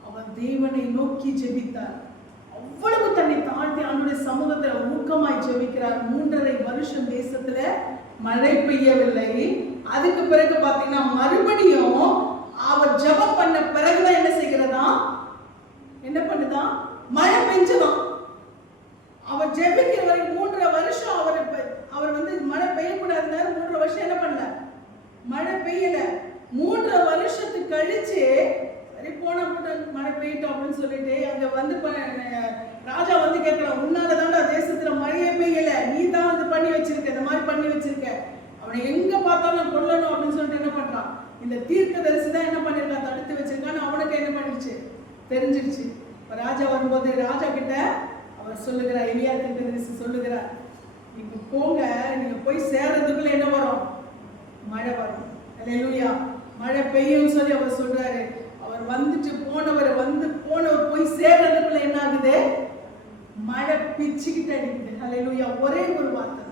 அவர் தேவனை நோக்கி ஜெபித்தார். அவ்வளவு தன்னை தாழ்த்தி அவனுடைய சமூகத்துல ஊக்கமாய் ஜெபிக்கிறார். 3.5 வருஷம் தேசத்துல மழை பெய்யவில்லை. அதுக்கு பிறகு பாத்தீங்கன்னா மறுபடியும் அவர் ஜெபம் பண்ண பிறகுதான் என்ன செய்கிறதா? என்ன பண்ணுதான்? மழை பெஞ்சதான். அவர் ஜெபிக்கிற வரைக்கும் 3.5 வருஷம் அவர் வந்து மழை பெய்யக்கூடாதுன்னு 3 வருஷம் என்ன பண்ணல? மழை பெய்யல. 3 வருஷத்துக்கு கழிச்சு சரி போனா மழை பெய்யட்டும் அப்படின்னு சொல்லிட்டு அங்க வந்து ராஜா வந்து கேட்கிறான், உன்னாலதான்டா தேசத்துல மழையே பெய்யல, நீ தான் வந்து பண்ணி வச்சிருக்க, இந்த மாதிரி பண்ணி வச்சிருக்க, அவனை எங்க பார்த்தாலும் கொல்லணும் அப்படின்னு சொல்லிட்டு என்ன பண்றான்? இந்த தீர்க்கதரிசி தான் என்ன பண்ணிருக்கான்? தடுத்து வச்சிருக்கான்னு அவனுக்கு என்ன பண்ணிடுச்சு? தெரிஞ்சிருச்சு. ராஜா வரும்போது ராஜா கிட்ட அவர் சொல்லுகிறார், எலியா தீர்க்கதரிசி சொல்லுகிறார், நீங்க போங்க, நீங்க போய் சேர்றதுக்குள்ள என்ன வரும்? மழை வரும். அல்லேலூயா. மழை பெய்யும் சொல்லி அவர் சொல்றாரு. அவர் வந்துட்டு போனவர் போய் சேர்றதுக்குள்ள என்ன ஆகுது? மழை பிச்சுக்கிட்டு அடிக்குது. அல்லேலூயா. ஒரே ஒரு வார்த்தை.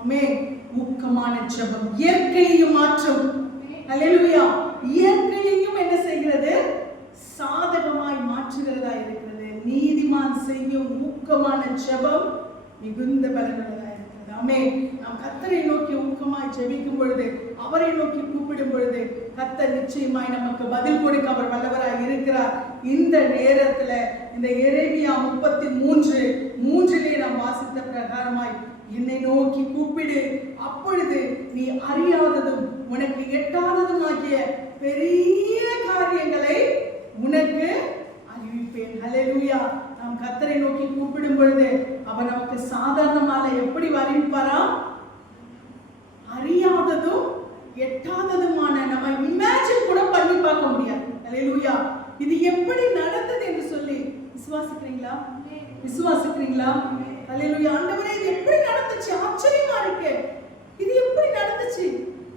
ஆமென். ஊக்கமான ஜெபம் இயற்கையையும் மாற்றும். அல்லேலூயா. இயற்கையையும் என்ன செய்கிறது? சாதகமாய் மாற்றுகிறதா இருக்கிறது. நீதிமான் செய்யும் ஊக்கமான ஜெபம் மிகுந்த பலனுள்ளதா இருக்கிறது. ஆமென். நாம் கர்த்தரை நோக்கி ஊக்கமாய் ஜெபிக்கும் பொழுது, அவரை நோக்கி கூப்பிடும் பொழுது கர்த்தர் நிச்சயமாய் நமக்கு பதில் கொடுக்க அவர் வல்லவராய் இருக்கிறார். இந்த நேரத்துல இந்த எரேமியா 33:3 நாம் வாசித்த பிரகாரமாய் என்னை நோக்கி கூப்பிடு, அப்பொழுது நீ அறியாததும் உனக்கு எட்டாததும் ஆகிய பெரிய காரியங்களை உனக்கு அறிவிப்பேன். ஹல்லேலூயா. நாம் கர்த்தரை நோக்கி கூப்பிடும் பொழுது அவர் நமக்கு சாதாரணமாக எப்படி அறிவிப்பாரா? அறியாததும் எட்டாததுமான நம்ம இமேஜின் கூட பண்ணி பார்க்க முடியாது. ஹல்லேலூயா. இது எப்படி நடந்தது என்று சொல்லி விசுவாசிக்கிறீங்களா? விசுவாசிக்கிறீங்களா? ஹல்லேலூயா. ஆண்டவரே, இது எப்படி நடந்துச்சு? ஆச்சரியமா இருக்கு. இது எப்படி நடந்துச்சு?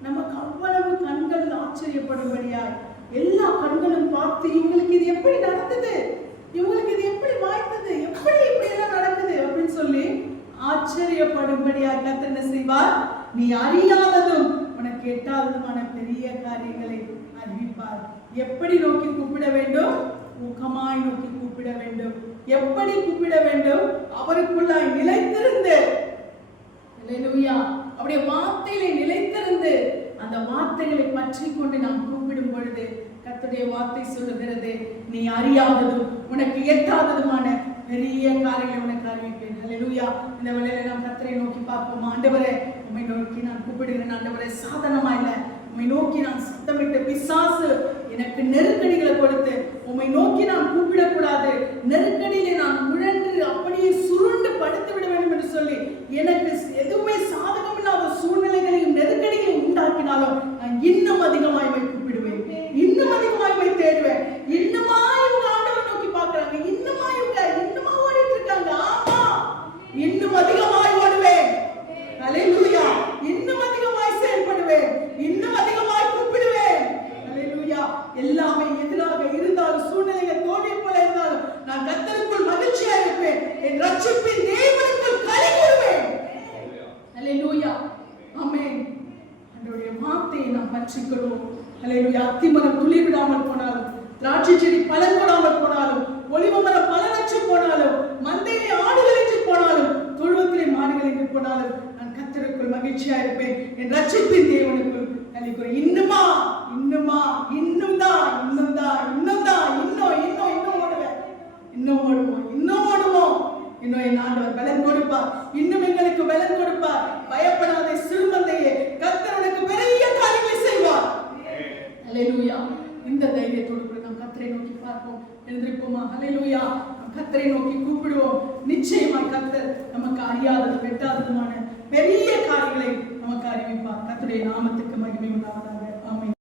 நமக்கு அவ்வளவு கண்கள் ஆச்சரியப்படும்படியாய் எல்லா கண்களும் பார்த்து இவங்களுக்கு இது எப்படி நடந்தது, இவங்களுக்கு இது எப்படி வாய்த்தது, எப்படி இப்படி எல்லாம் நடக்குது அப்படின்னு சொல்லி ஆச்சரியப்படும்படியாய் கர்த்தர் என்ன செய்வார்? நீ அறியாததும் உனக்கு எட்டாததுமான பெரிய காரியங்களை அறிவிப்பார். எப்படி நோக்கி கூப்பிட வேண்டும்? ஊக்கமாய் நோக்கி கூப்பிட வேண்டும். எப்படி கூப்பிட வேண்டும்? அவருக்குள்ளாய் நிலைத்திருந்து, அல்லேலூயா, அவருடைய வார்த்தையிலே நிலைத்திருந்து அந்த வார்த்தைகளை பற்றி கொண்டு நாம் கூப்பிடும் பொழுது கர்த்தருடைய வார்த்தை சொல்லுகிறது, நீ அறியாததும் உனக்கு எட்டாததுமான பெரிய காரியங்களை உனக்கு அறிவிப்பேன். ஹல்லேலூயா. இந்த வேளையில நாம் கர்த்தரை நோக்கி பார்ப்போம். ஆண்டவரே, உம்மை நோக்கி நான் கூப்பிடுகிறேன். ஆண்டவரே, சாதனமா இல்ல, உம்மை நோக்கி நான் சத்தமிட்டு பிசாசு எனக்கு நெருக்கடிகளை கொடுத்து உம்மை நோக்கி நான் கூப்பிடக்கூடாது, நெருக்கடியிலே நான் உழன்று அப்படியே சுருண்டு படுத்து விட வேண்டும் என்று சொல்லி எனக்கு எதுவுமே சாதகம் இல்லாத சூழ்நிலைகளையும் நெருக்கடிகளையும் உண்டாக்கினாலும் நான் இன்னும் அதிகமாய் கூப்பிடுவேன், இன்னும் அதிகமாய் தேடுவேன். இன்னுமா இவங்க ஆண்டவரை நோக்கி பார்க்கறாங்க, இன்னுமா ஓடிட்டு இருக்காங்க. ஆமா, இன்னும் அதிகமாய் ஓடுவேன். ஹல்லேலூயா. இன்னும் அதிகமாய் செயல்படுவேன், இன்னும் அதிகமாய் கூப்பிடுவேன். ஹல்லேலூயா. எல்லாமே எதிராக இருந்தாலும், சூழ்நிலைகள் தோல்வி போல இருந்தாலும் நான் கர்த்தருக்கு ரட்சிப்பின் தேவனுக்குள் களி கூறுவேன். அல்லேலூயா. ஆமென். ஆண்டவருடைய வார்த்தையை நாம் பற்றிக்கொள்வோம். அல்லேலூயா. அத்திமரம் துளிர் விடாமல் போனாலும், திராட்சை செடி பலன் கொடாமல் போனாலும், ஒலிவ மரம் பலனற்று போனாலும், மந்தையிலே ஆடுகள் என்று போனாலும், தொழுவத்திலே மாடுகள் என்று போனாலும், நான் கர்த்தருக்குள் மகிழ்ச்சியா இருப்பேன். என் ரட்சிப்பின் தேவனுக்குள் களி கூறுவேன். இன்னுமா இன்னுமா இன்னும் தான் இன்னும் தான் இன்னும் தான் இன்னும் இன்னும் இன்னும் ஓடுவேன். இன்னும் ஓடுவோம், இன்னும் ஓடுவோம். இன்னும் என் ஆண்டவர் பலன் கொடுப்பார். இன்னும் எங்களுக்கு பலன் கொடுப்பார். பயப்படாதே சிறுமந்தையே, கர்த்தர் உனக்கு பெரிய காரியங்களை செய்வார். அல்லேலூயா. இந்த தைரியத்தோடு கூட நாம் கர்த்தரை நோக்கி பார்ப்போம். எழுந்திருப்போமா? அல்லேலூயா. கர்த்தரை நோக்கி கூப்பிடுவோம். நிச்சயமாய் கர்த்தர் நமக்கு அறியாதது வெட்டாததுமான பெரிய காரியங்களை நமக்கு அறிவிப்பார். கர்த்தருடைய நாமத்துக்கு மகிமை உண்டாவதாக. ஆமென்.